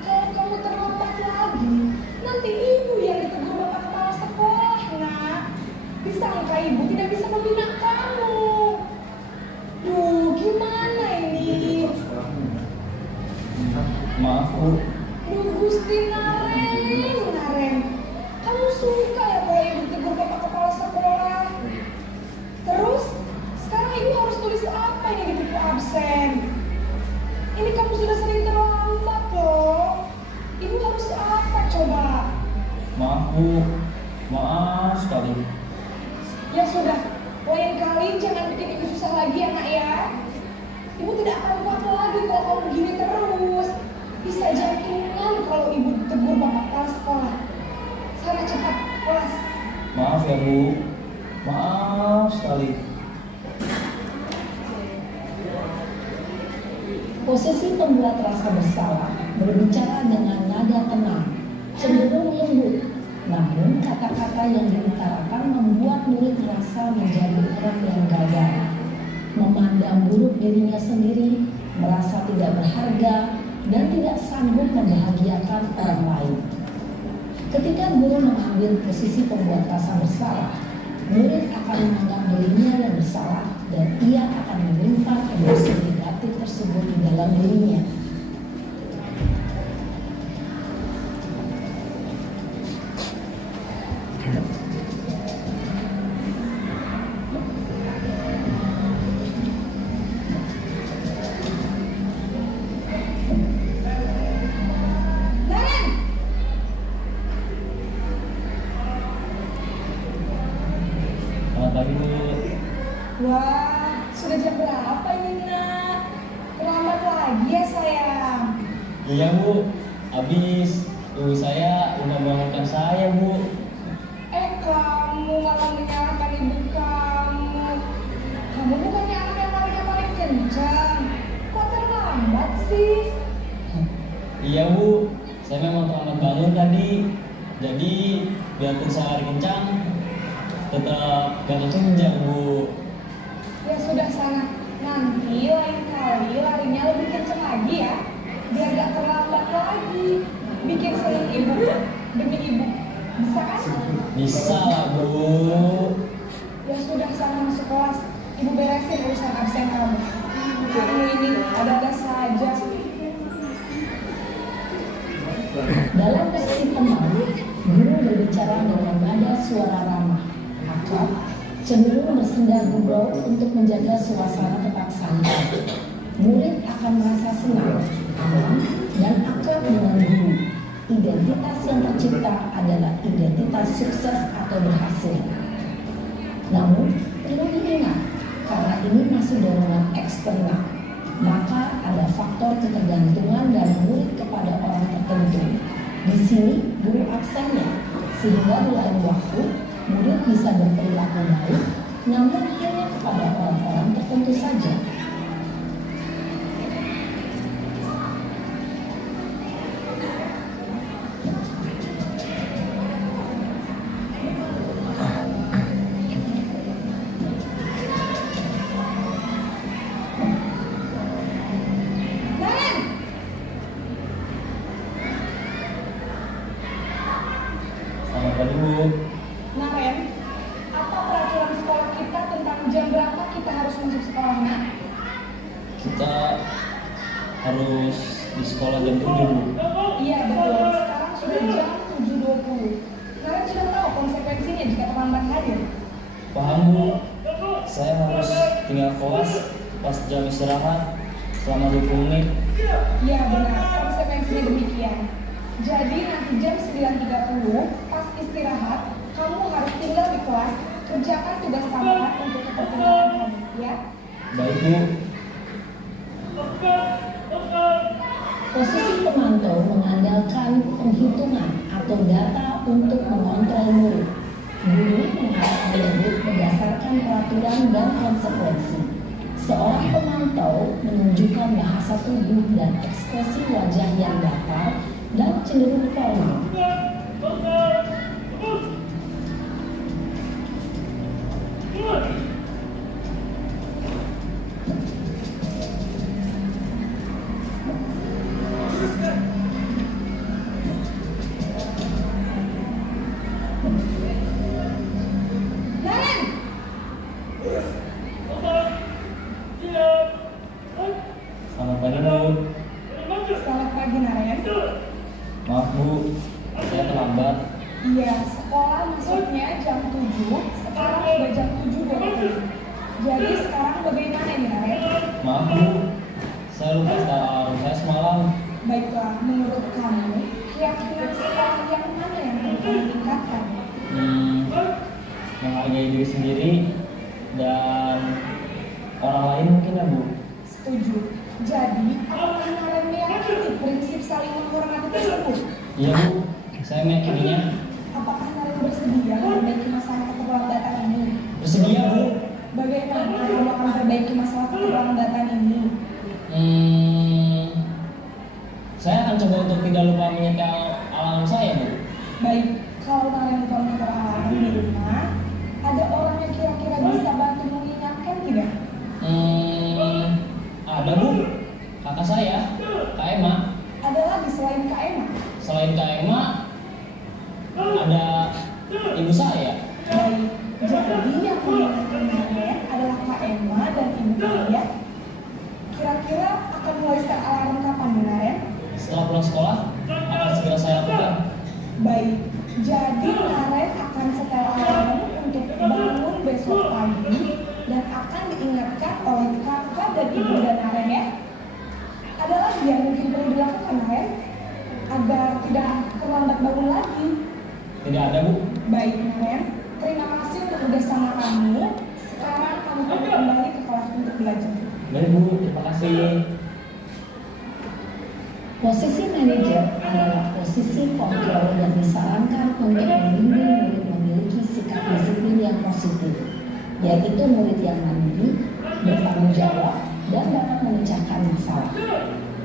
Kalau kamu terlambat lagi, nanti ibu yang ditegur bapak kepala sekolah, nak. Disangka ibu tidak bisa membina kamu. Duh, gimana ini? Maaf, Bu. Duh, Gusti Naren. Kamu suka ya kalau ibu tegur bapak kepala sekolah? Terus, sekarang ibu harus tulis apa ini di buku absen? Ini kamu sudah sering terlambat loh. Ibu harus apa coba? Maaf, Bu. Maaf sekali. Ya sudah, lain kali jangan bikin ibu susah lagi ya nak ya. Ibu tidak akan kuat lagi kalau kamu begini terus. Bisa jantungan kalau ibu tegur bapak kepala sekolah. Sana cepat kelas. Maaf ya, Bu. Maaf sekali. Posisi pembuat rasa bersalah berbicara dengan nada tenang, cenderung lembut. Namun kata-kata yang diutarakan membuat murid merasa menjadi orang yang gagal, memandang buruk dirinya sendiri, merasa tidak berharga, dan tidak sanggup membahagiakan orang lain. Ketika guru mengambil posisi pembuat rasa bersalah, murid akan menganggap dirinya yang bersalah dan ia akan menyimpan emosi negatif tersebut di dalam dirinya. Naren! Selamat pagi, Bu. Wah, sudah jam berapa ini nak? Terlambat lagi ya sayang. Iya, Bu. Habis ibu saya udah bangunkan saya, Bu. Kamu malah menyalahkan ibu kamu. Kamu bukannya anak yang paling kencang. Kok terlambat sih? Iya, Bu. Saya memang terlambat bangun tadi. Jadi, biarpun saya lari kencang, tetap gak kekenjang Bu. Ya sudah sana, nanti lain kali larinya lebih kenceng lagi ya, biar gak terlambat lagi. Bikin seneng ibu demi ibu, bisa kan? Bisa lah Bu. Ya sudah sana masuk kelas, ibu beresin urusan absen kamu. Kamu ini ada saja. Dalam sesi teman, guru berbicara dengan nada suara ramah, akrab, cenderung bersenda gurau untuk menjaga suasana tetap santai. Murid akan merasa senang, aman, dan akrab dengan guru. Identitas yang tercipta adalah identitas sukses atau berhasil. Namun, perlu diingat, karena ini masih dorongan eksternal, maka ada faktor ketergantungan dari murid kepada orang tertentu. Di sini, guru absennya, sehingga di lain waktu, murid bisa berperilaku baik, namun hanya kepada orang-orang tertentu saja. Naren, Selamat pagi Bu. Naren, apa peraturan sekolah kita tentang jam berapa kita harus masuk sekolahnya? Kita harus di sekolah jam 7 Bu. Iya betul, sekarang sudah jam 7.20. Naren sudah tahu konsekuensinya jika terlambat hadir. Paham Bu. Saya harus tinggal kelas pas jam istirahat selama 20 menit. Iya benar, konsekuensinya demikian. Jadi nanti jam 9.30 pas istirahat, kamu harus tinggal di kelas, kerjakan tugas tambahan untuk kepentingan kamu, ya? Baik Bu. Posisi pemantau mengandalkan penghitungan atau data untuk mengontrol murid. Guru mengarahkan murid berdasarkan peraturan dan konsekuensi. Seorang pemantau menunjukkan bahasa tubuh dan ekspresi wajah yang datar dan cenderung formal. Naren, Selamat pagi Bu. selamat pagi Naren. Maaf Bu, saya terlambat. Iya, sekolah masuknya jam 7, sekarang sudah jam 7.20. Jadi sekarang bagaimana ini Naren? Maaf Bu, saya lupa start alarm saya semalam. Baiklah, menurut kamu, keyakinan sekolah yang mana yang perlu kamu tingkatkan? Menghargai diri sendiri dan orang lain mungkin ya Bu. Setuju. Jadi, apakah Naren meyakini prinsip saling menghormati tersebut? Iya Bu, saya meyakininya. Apakah Naren bersedia memperbaiki masalah keterlambatan ini? Bersedia Bu. Bagaimana kamu akan memperbaiki masalah keterlambatan ini? Saya akan coba untuk tidak lupa menyetel alarm saya Bu. Baik, kalau Naren lupa menyetor alarm di rumah, ada orang yang kira-kira bisa bantu mengingatkan tidak? Ada Bu, kakak saya, Kak Emma. Ada lagi selain Kak Emma? Selain Kak Emma, ada ibu saya. Baik, jadi yang mengingatkan Naren adalah Kak Emma dan ibu kalian. Kira-kira akan mulai start alarm kapan nih Naren? Setelah pulang sekolah, akan segera saya lakukan. Baik, jadi Naren akan setel alarm untuk bangun besok pagi dan akan diingatkan oleh kakak dan ibu dan Naren ya. Ada lagi yang mungkin perlu dilakukan Naren agar tidak terlambat bangun lagi. Tidak ada Bu. Baik Naren, terima kasih untuk kerjasama kamu. Sekarang kamu perlu kembali ke kelas untuk belajar. Baik Bu, terima kasih. Posisi manajer adalah posisi kontrol dan disarankan untuk membimbing murid memiliki sikap disiplin yang positif, yaitu murid yang mandiri, bertanggung jawab, dan dapat memecahkan masalah.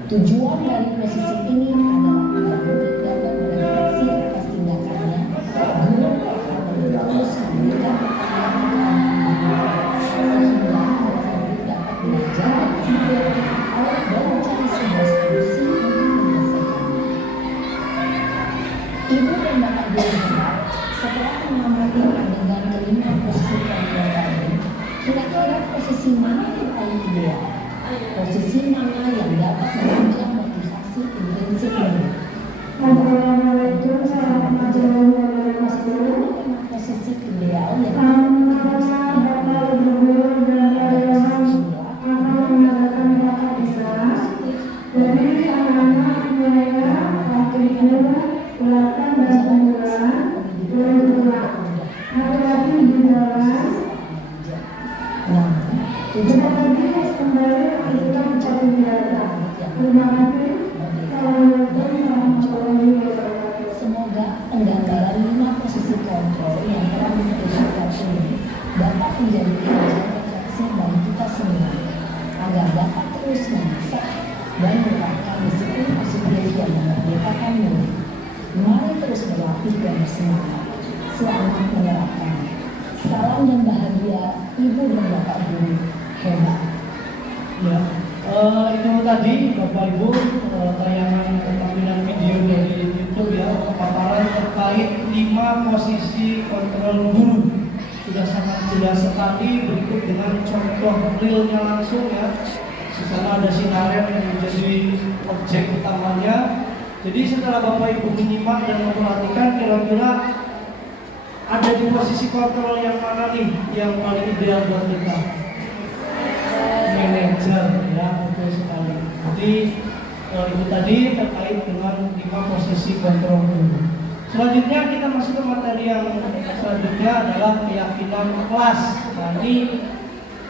Tujuan dari posisi ini adalah agar murid dapat berefleksi atas tindakannya. Guru akan terus memberikan Posisi mana yang dapat menunjang motivasi intrinsik murid? Posisi ideal yang semoga penggambaran 5 posisi kontrol yang telah diperlihatkan ini dapat menjadi pelajaran refleksi bagi kita semua agar dapat terus mengasah dan menerapkan disiplin positif yang memerdekakan murid. Mari terus berlatih dan bersemangat. Selamat menerapkan. Salam dan bahagia Ibu dan Bapak Guru. Hebat. Ya, itu tadi Bapak Ibu tayangan tampilan video dari YouTube ya, paparan terkait 5 posisi kontrol guru. Sudah sangat jelas sekali, berikut dengan contoh realnya langsung ya. Di sana ada sinaren yang menjadi objek utamanya. Jadi setelah Bapak Ibu menyimak dan memperhatikan, kira-kira ada di posisi kontrol yang mana nih yang paling ideal buat kita? Manajer ya, betul sekali. Jadi itu tadi terkait dengan 5 posisi kontrol guru. Selanjutnya kita masuk ke materi yang selanjutnya adalah keyakinan kelas. Nah ini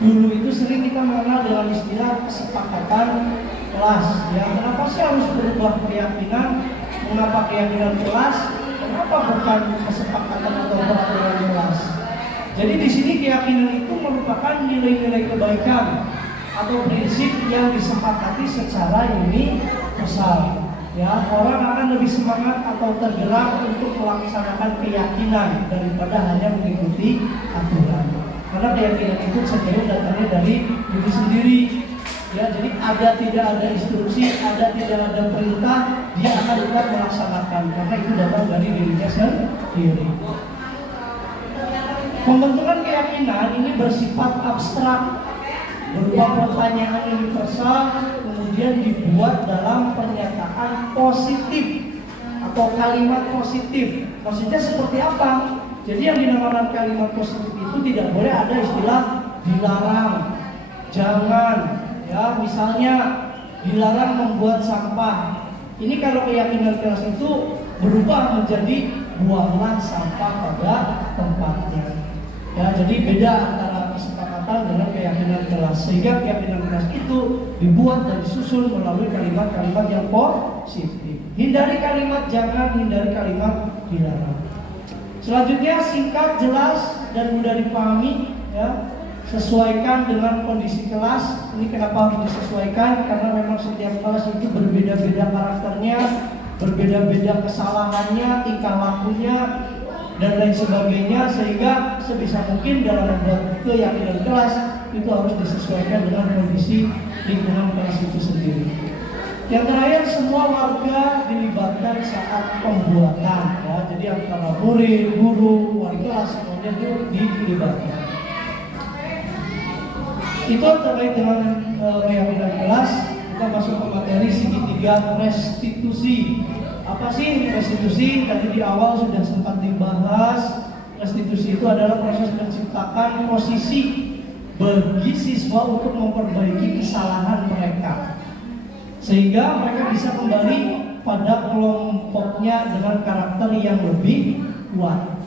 dulu itu sering kita mengenal dengan istilah kesepakatan kelas. Ya, kenapa sih harus berubah keyakinan? Mengapa keyakinan kelas? Kenapa bukan kesepakatan atau peraturan kelas? Jadi di sini keyakinan itu merupakan nilai-nilai kebaikan atau prinsip yang disepakati secara universal. Ya, orang akan lebih semangat atau tergerak untuk melaksanakan keyakinan daripada hanya mengikuti aturan. Karena keyakinan itu cenderung datangnya dari diri sendiri. Ya, jadi ada tidak ada instruksi, ada tidak ada perintah, dia akan tetap melaksanakan karena itu datang dari dirinya sendiri. Pembentukan keyakinan ini bersifat abstrak, berupa pertanyaan universal, kemudian dibuat dalam pernyataan positif atau kalimat positif. Maksudnya seperti apa? Jadi yang dinamakan kalimat positif itu tidak boleh ada istilah dilarang, jangan, ya misalnya dilarang membuat sampah. Ini kalau keyakinan kelas itu berubah menjadi buanglah sampah pada tempatnya. Ya, jadi beda antara kesepakatan dengan keyakinan kelas. Sehingga keyakinan kelas itu dibuat dan disusun melalui kalimat-kalimat yang positif. Hindari kalimat jangan, hindari kalimat dilarang. Selanjutnya singkat, jelas dan mudah dipahami. Ya, sesuaikan dengan kondisi kelas. Ini kenapa harus disesuaikan? Karena memang setiap kelas itu berbeda-beda karakternya, berbeda-beda kesalahannya, tingkah lakunya, dan lain sebagainya, sehingga sebisa mungkin dalam membuat keyakinan kelas itu harus disesuaikan dengan kondisi lingkungan kelas itu sendiri. Yang terakhir, semua warga dilibatkan saat pembuatan. Ya, jadi antara murid, guru, wali kelas semuanya itu dilibatkan. Itu terkait dengan keyakinan kelas. Kita masuk ke materi segitiga restitusi. Apa sih restitusi? Tadi di awal sudah sempat dibahas. Restitusi itu adalah proses menciptakan posisi bagi siswa untuk memperbaiki kesalahan mereka, sehingga mereka bisa kembali pada kelompoknya dengan karakter yang lebih kuat.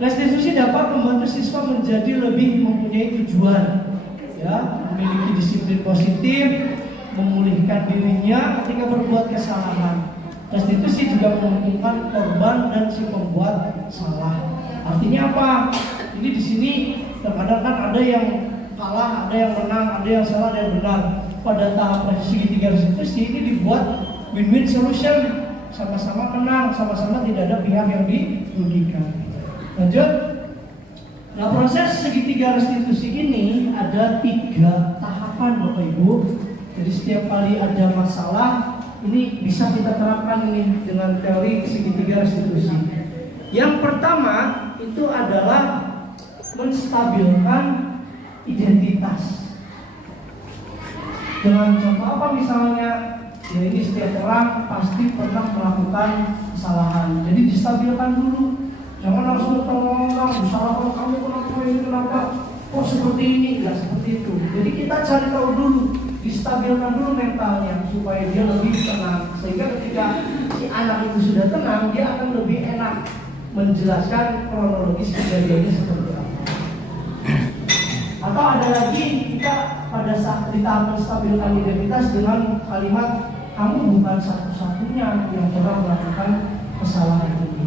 Restitusi dapat membantu siswa menjadi lebih mempunyai tujuan, ya, memiliki disiplin positif, memulihkan dirinya ketika berbuat kesalahan. Restitusi juga menguntungkan korban dan si pembuat salah. Artinya apa? Jadi di sini terkadang kan ada yang kalah, ada yang menang, ada yang salah, ada yang benar. Pada tahap segitiga restitusi ini dibuat win-win solution, sama-sama menang, sama-sama tidak ada pihak yang dirugikan. Lanjut. Nah, proses segitiga restitusi ini ada 3 tahapan Bapak Ibu. Jadi setiap kali ada masalah, ini bisa kita terapkan ini dengan teori segitiga restitusi. Yang pertama itu adalah menstabilkan identitas. Dengan contoh apa misalnya? Ya ini setiap orang pasti pernah melakukan kesalahan. Jadi distabilkan dulu. Jangan langsung tolong salah kamu kenapa ini kenapa? Kok seperti ini? Enggak seperti itu. Jadi kita cari tahu dulu, distabilkan dulu mentalnya supaya dia lebih tenang. Sehingga ketika si anak itu sudah tenang, dia akan lebih enak menjelaskan kronologis kejadiannya seperti apa. Atau ada lagi kita pada saat di tahap menstabilkan identitas dengan kalimat kamu bukan satu-satunya yang pernah melakukan kesalahan ini.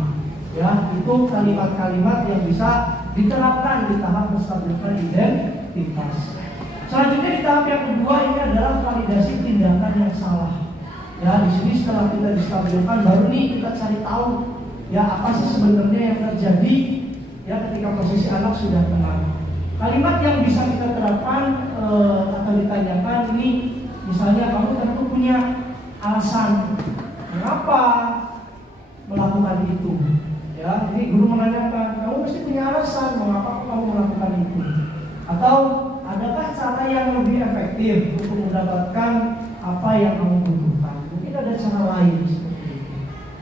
Ya, itu kalimat-kalimat yang bisa diterapkan di tahap menstabilkan identitas. Selanjutnya di tahap yang kedua ini adalah validasi tindakan yang salah. Ya, di sini setelah kita distabilkan baru nih kita cari tahu ya apa sih sebenarnya yang terjadi ya ketika posisi anak sudah tenang. Kalimat yang bisa kita terapkan atau ditanyakan ini misalnya kamu tentu punya alasan mengapa melakukan itu. Ya, ini guru menanyakan, kamu mesti punya alasan mengapa kamu melakukan itu. Atau adakah cara yang lebih efektif untuk mendapatkan apa yang kamu butuhkan? Mungkin ada cara lain seperti itu.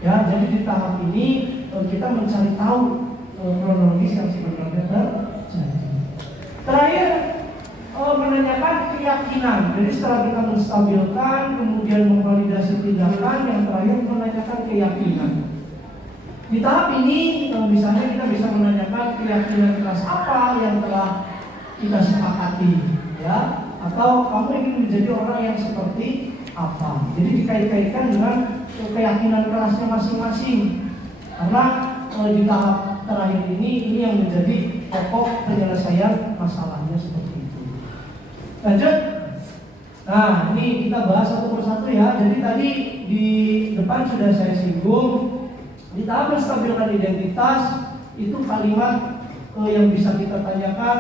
Ya, jadi di tahap ini kita mencari tahu kronologis yang sebenarnya terjadi. Terakhir menanyakan keyakinan. Jadi setelah kita menstabilkan, kemudian memvalidasi tindakan, yang terakhir menanyakan keyakinan. Di tahap ini misalnya kita bisa menanyakan keyakinan keras apa yang telah kita sepakati, ya, atau kamu ingin menjadi orang yang seperti apa. Jadi dikait-kaitkan dengan keyakinan kerasnya masing-masing. Karena di tahap terakhir ini yang menjadi pokok penyelesaian masalahnya seperti itu. Lanjut. Nah, ini kita bahas satu persatu ya. Jadi tadi di depan sudah saya singgung. Di tahap menstabilkan identitas itu kalimat yang bisa kita tanyakan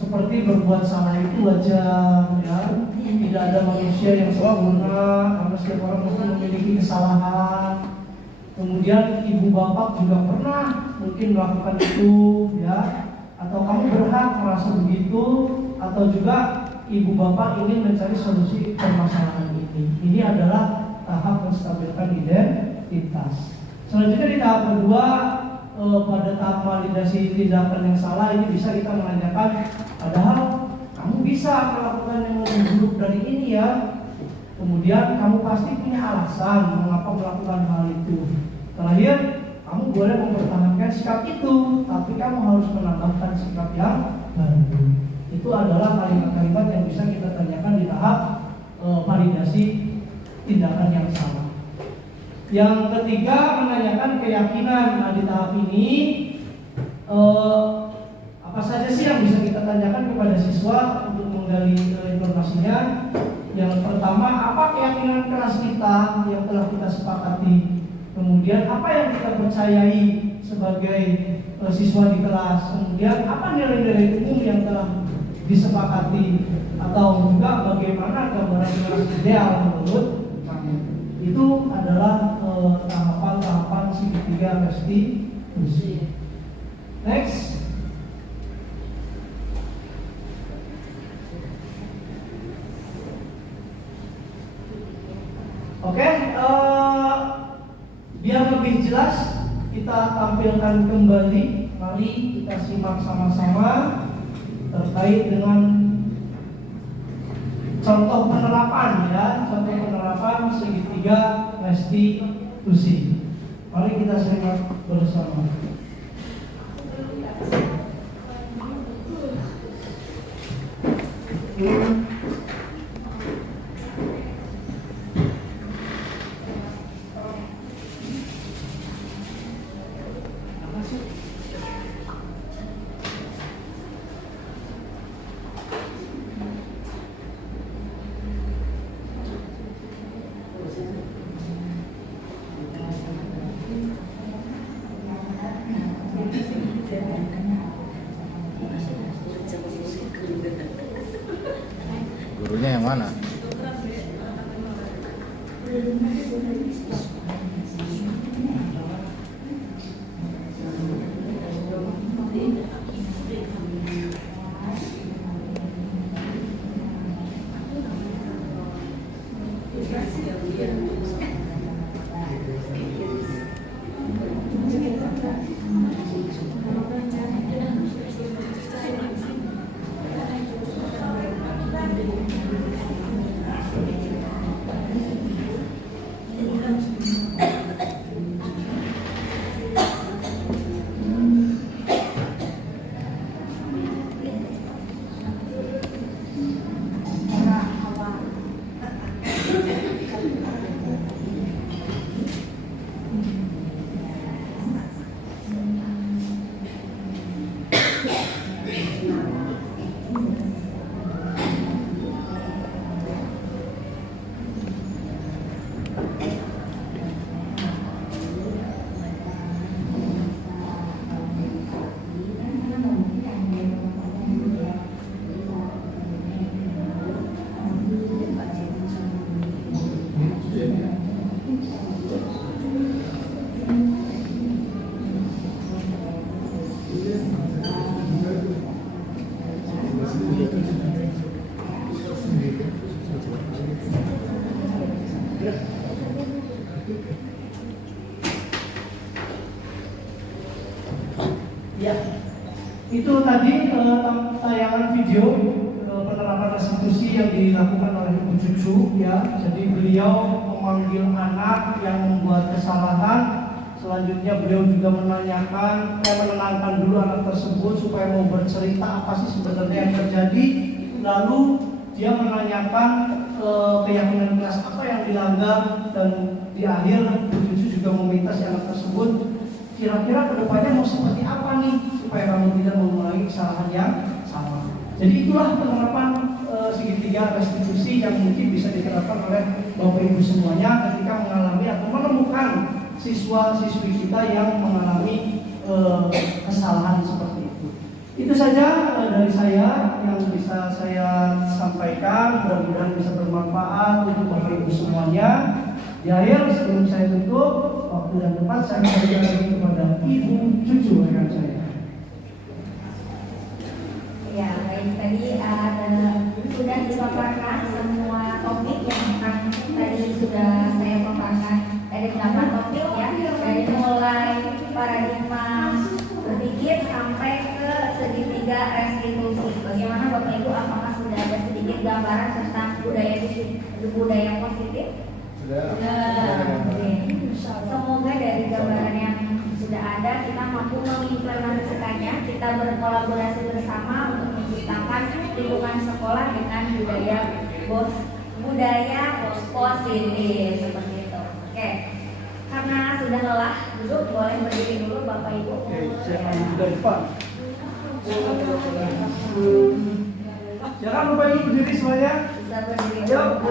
seperti berbuat salah itu wajar, ya. Tidak ada manusia yang sempurna karena setiap orang mungkin memiliki kesalahan. Kemudian ibu bapak juga pernah mungkin melakukan itu, ya. Atau kamu berhak merasa begitu, atau juga ibu bapak ingin mencari solusi permasalahan ini. Ini adalah tahap menstabilkan identitas. Selanjutnya di tahap kedua, pada tahap validasi tindakan yang salah ini bisa kita menanyakan, padahal kamu bisa melakukan yang lebih buruk dari ini ya. Kemudian kamu pasti punya alasan mengapa melakukan hal itu. Terakhir, kamu boleh mempertahankan sikap itu, tapi kamu harus menambahkan sikap yang baru. Itu adalah kalimat-kalimat yang bisa kita tanyakan di tahap validasi tindakan yang salah. Yang ketiga, menanyakan keyakinan. Nah, di tahap ini apa saja sih yang bisa kita tanyakan kepada siswa untuk menggali informasinya? Yang pertama, apa keyakinan keras kita yang telah kita sepakati? Kemudian apa yang kita percayai sebagai siswa di kelas? Kemudian apa nilai-nilai umum yang telah disepakati? Atau juga bagaimana gambaran kelas ideal menurut kamu? Itu adalah tahapan-tahapan segitiga restitusi. Next. Oke, biar lebih jelas kita tampilkan kembali. Mari kita simak sama-sama terkait dengan contoh penerapan ya, contoh penerapan segitiga restitusi. Mari kita simak bersama. Gurunya yang mana? tadi tayangan video penerapan restitusi yang dilakukan oleh Ibu Cucu ya. Jadi beliau memanggil anak yang membuat kesalahan. Selanjutnya beliau juga menenangkan dulu anak tersebut supaya mau bercerita apa sih sebenarnya yang terjadi. Lalu dia menanyakan keyakinan keras apa yang dilanggar, dan di akhir Ibu Cucu juga meminta si anak tersebut kira-kira kedepannya mau seperti apa nih supaya kamu tidak mengulangi kesalahan yang sama. Jadi itulah penerapan segitiga restitusi yang mungkin bisa diterapkan oleh Bapak Ibu semuanya ketika mengalami atau menemukan siswa-siswi kita yang mengalami kesalahan seperti itu. Itu saja dari saya yang bisa saya sampaikan. Mudah-mudahan bisa bermanfaat untuk Bapak Ibu semuanya. Di akhir sebelum saya tutup, waktu dan tempat saya berikan lagi kepada Ibu Cucu rekan saya. Ya, baik, tadi sudah dipaparkan semua topik yang akan tadi sudah saya paparkan. Ada 8 topik ya, dari mulai paradigma berpikir sampai ke segitiga restitusi. Bagaimana Bapak Ibu, apakah sudah ada sedikit gambaran tentang budaya positif? Semoga dari gambaran yang sudah ada kita mampu mengimplementasikannya. Kita berkolaborasi bersama untuk menciptakan lingkungan sekolah dengan budaya positif seperti itu. Oke, karena sudah lelah duduk, boleh berdiri dulu Bapak Ibu. Oke, saya akan juga depan. Jangan lupa Ibu berdiri semuanya. Bisa berdiri. Ayo,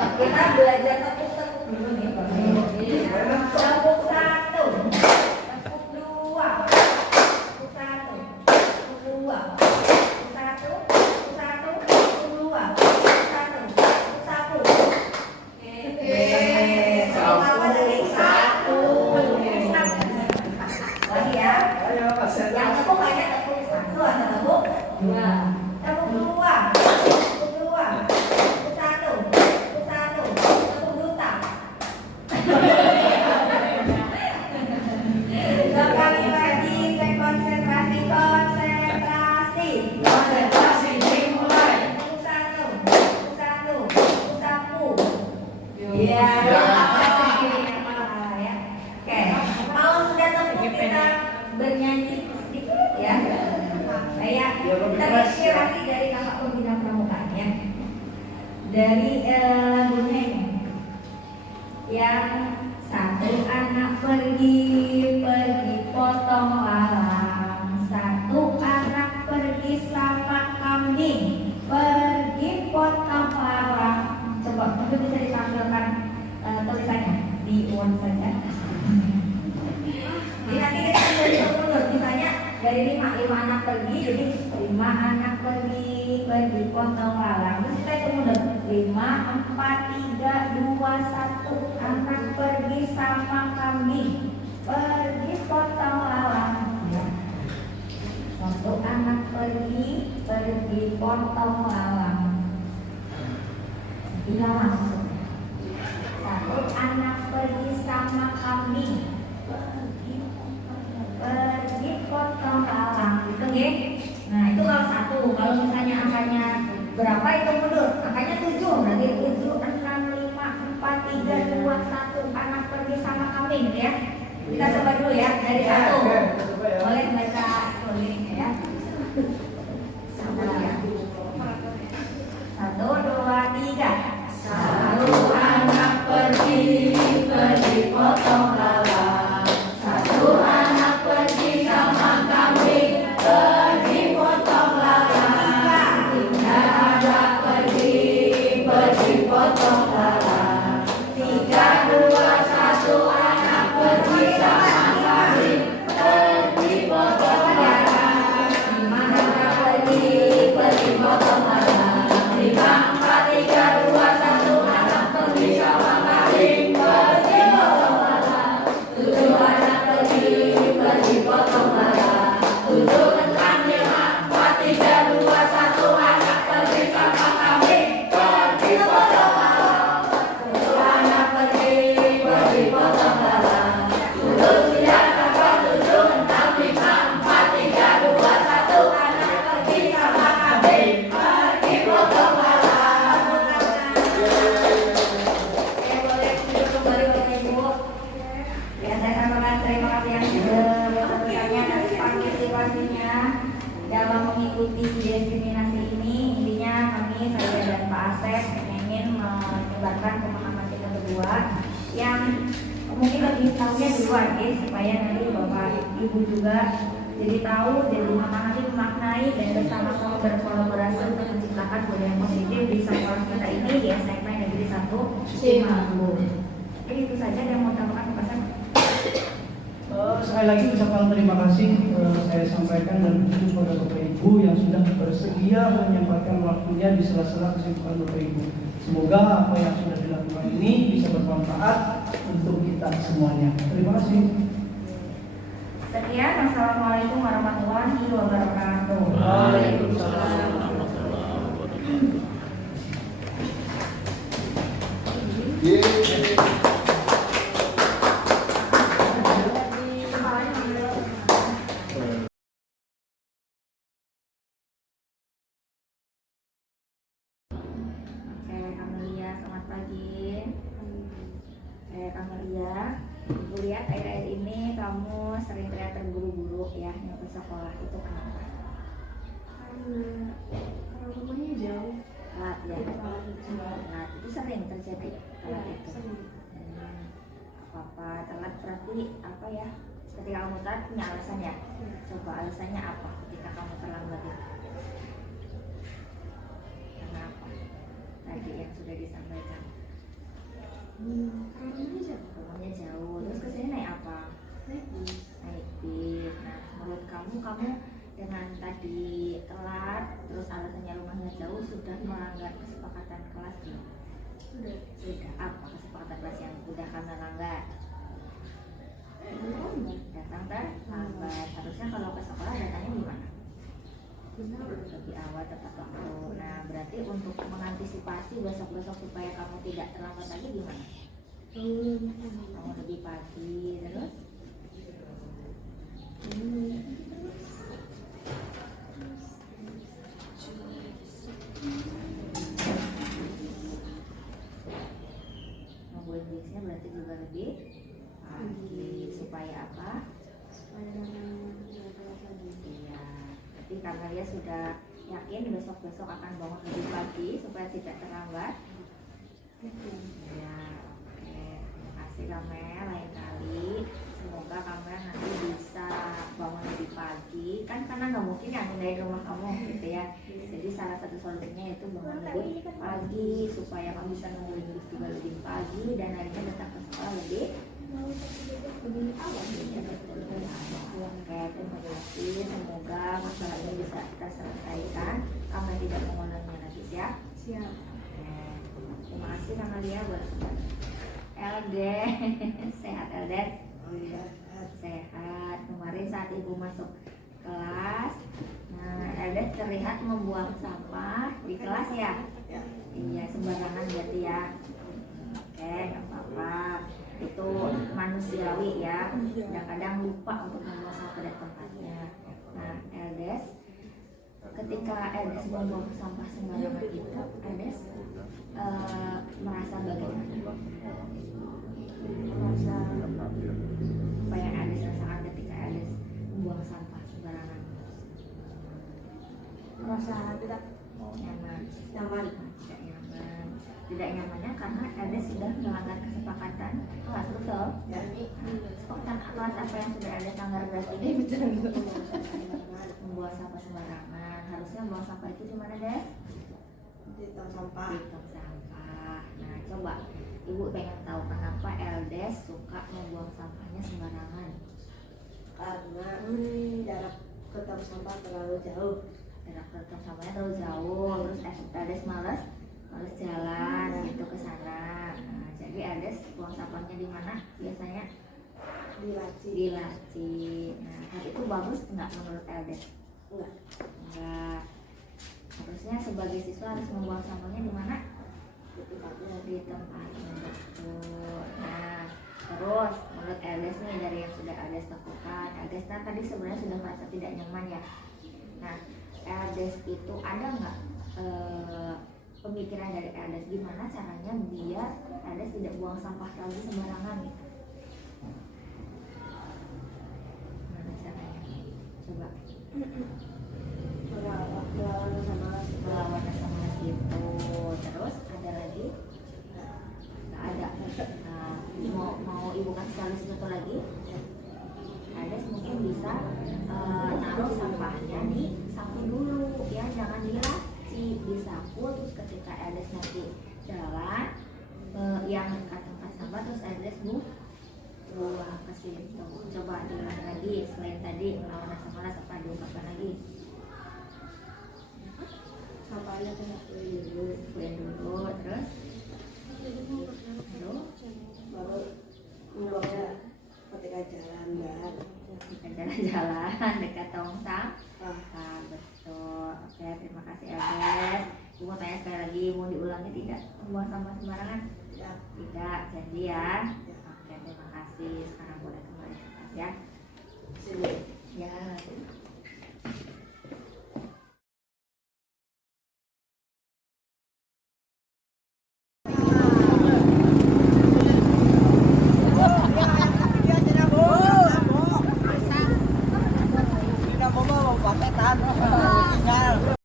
Kita belajar tepuk-tepuk dulu nih Pak. Tepuk 1, tepuk 2, tepuk 1, tepuk 2, tepuk 1, tepuk 1, tepuk 2, tepuk 1, tepuk 1. Apa tadi? 1. Lagi ya. Yang tepuk hanya tepuk 1 atau tepuk 2. Tepuk 2. Bernyanyi sedikit ya. Saya terinspirasi dari kakak pembina pramukanya. Dari lagunya ini. Yang satu anak pergi potong lalang. Satu anak pergi sama kambing, pergi potong lalang. Coba mungkin bisa ditampilkan tulisannya di uang saja. Jadi nanti kita bisa mundur, misalnya dari 5 anak pergi, jadi 5 anak pergi potong lalang. Terus kita itu mundur 5, 4, 3, 2, 1 anak pergi sama kambing, pergi potong lalang. Ya. 1 anak pergi potong lalang. Bila langsung 1 anak pergi sama kambing, pergi potong lalang, gitu ya. Nah itu kalau 1. Kalau misalnya angkanya berapa itu mundur, angkanya 7, berarti 7, 6, 5, 4, 3, 2, 1 anak pergi sama kambing gitu ya. Kita coba dulu ya dari 1. Boleh baca tulisnya ya. 1, 2, 3. 1 anak pergi potong lalang. 1 anak pergi sama kambing, pergi potong lalang. 3 anak pergi potong lalang. 3, 2, 1 anak pergi sama kambing, partisipasinya dalam mengikuti diskriminasi ini. Intinya saya dan Pak Asep ingin menyebarkan pemahaman kita berdua yang mungkin lebih tahunya duluan supaya nanti Bapak Ibu juga jadi tahu, jadi memahami, memaknai dan bersama-sama berkolaborasi untuk menciptakan budaya yang positif di sekolah kita ini di SMA Negeri 1 Cimanggu. Jadi itu saja yang mau tambahkan Pak Asep. Sekali lagi ucapan terima kasih saya sampaikan dan khusus kepada Bapak Ibu yang sudah bersedia menyampaikan waktunya di sela-sela kesibukan Bapak Ibu. Semoga apa yang sudah dilakukan ini bisa bermanfaat untuk kita semuanya. Terima kasih. Sekian, wassalamualaikum warahmatullahi wabarakatuh. Waalaikumsalam. Kamelia, selamat pagi. Kamelia, Ibu lihat akhir-akhir ini kamu sering kelihatan buru-buru ya nyampe sekolah, itu kenapa? Karena rumahnya jauh. Telat ya? Telat, itu sering terjadi telat itu? Apa telat berarti apa ya? Ketika kamu telat punya alasan ya? Coba alasannya apa ketika kamu terlambat itu? Kenapa? Tadi yang sudah disampaikan. Rumahnya jauh. Terus kesini naik apa? Naik bis. Nah, menurut kamu dengan tadi telat, terus alasannya rumahnya jauh, sudah melanggar kesepakatan kelas belum? Sudah. Apa kesepakatan kelas yang sudah kamu langgar? Datang terlambat. Harusnya kalau ke sekolah datangnya gimana? Lebih awal tepat waktu. Nah, berarti untuk mengantisipasi besok-besok supaya kamu tidak terlambat lagi gimana? Kamu lebih pagi, terus? Mau Inggrisnya berarti juga lebih pagi supaya apa? Iya. Berarti Kamelia sudah yakin besok-besok akan bangun lebih pagi supaya tidak terlambat. Ya, oke. Terima kasih Kamel, lain kali semoga Kamel nanti bisa bangun lebih pagi. Kan karena nggak mungkin ya dari rumah kamu gitu ya. Jadi salah satu solusinya itu bangun lebih pagi supaya kamu bisa nungguin juga lebih pagi dan harinya datang ke sekolah lebih awal. Ya, betul. Oke, terima kasih. Semoga masalahnya bisa terselesaikan. Kamu tidak mengulangnya lagi, siap? Siap. Oke. Terima kasih Kamelia buat LD. Sehat LD? Oh iya. Sehat. Kemarin saat ibu masuk kelas, nah LD terlihat membuang sampah di kelas ya? Ya. Iya, sembarangan berarti ya. Oke, nggak apa-apa. Itu manusiawi ya. Kadang-kadang lupa untuk membuang sampah pada tempatnya. Nah, Eldes, ketika Eldes membuang sampah sembarangan itu, Eldes merasa bagaimana? Merasa apa yang Eldes rasakan ketika Eldes membuang sampah sembarangan? Merasa tidak Nyaman. nyaman. Tidak nyaman. Tidak nyamannya karena Eldes sudah melanggar kesepakatan kelas, betul? Ya. Kesepakatan kelas apa yang sudah Eldes langgar berarti ini? Membuang sampah sembarangan. Harusnya membuang sampah itu di mana, Des? Di tong sampah. Di tong sampah. Nah, coba Ibu pengen tahu kenapa Eldes suka membuang sampahnya sembarangan? Karena jarak ke tong sampah terlalu jauh. Jarak ke tong sampahnya terlalu jauh. Terus Eldes males jalan gitu ke sana. Nah, jadi Eldes buang sampahnya di mana biasanya? Di laci. Di laci. Nah, hal itu bagus nggak menurut Eldes? Enggak. Enggak. Harusnya sebagai siswa harus membuang sampahnya di mana? Di tempatnya. Di tempatnya, betul. Nah, terus menurut Eldes nih dari yang sudah Eldes lakukan, Eldes kan tadi sebenarnya sudah merasa tidak nyaman ya. Nah, Eldes itu ada nggak pemikiran dari Eldes gimana caranya biar Eldes tidak buang sampah lagi sembarangan gitu? Gimana caranya? Coba. Melawan rasa malas itu. Terus ada lagi? Nggak ada. Nah, mau ibu kasih solusi satu lagi? Ada mungkin bisa naruh sampahnya di saku dulu ya, jangan dilaci, disaku. Terus ketika Ades nanti jalan yang tempat sampah terus Ades buang ke situ. Coba diulang lagi, selain tadi melawan rasa malas apa diungkapkan lagi? Sampahnya kumpulin dulu, Kumpulin dulu, terus baru membuangnya ketika jalan. kita jalan-jalan dekat tong sampah. Betul. Oke, terima kasih Ades. Ibu mau tanya sekali lagi, mau diulangi tidak membuang sampah sembarangan? Ya. Tidak, janji ya. Oke, terima kasih. Sekarang boleh kembali ke kelas ya. Sini. Ya. Tidak mau pakai tangan.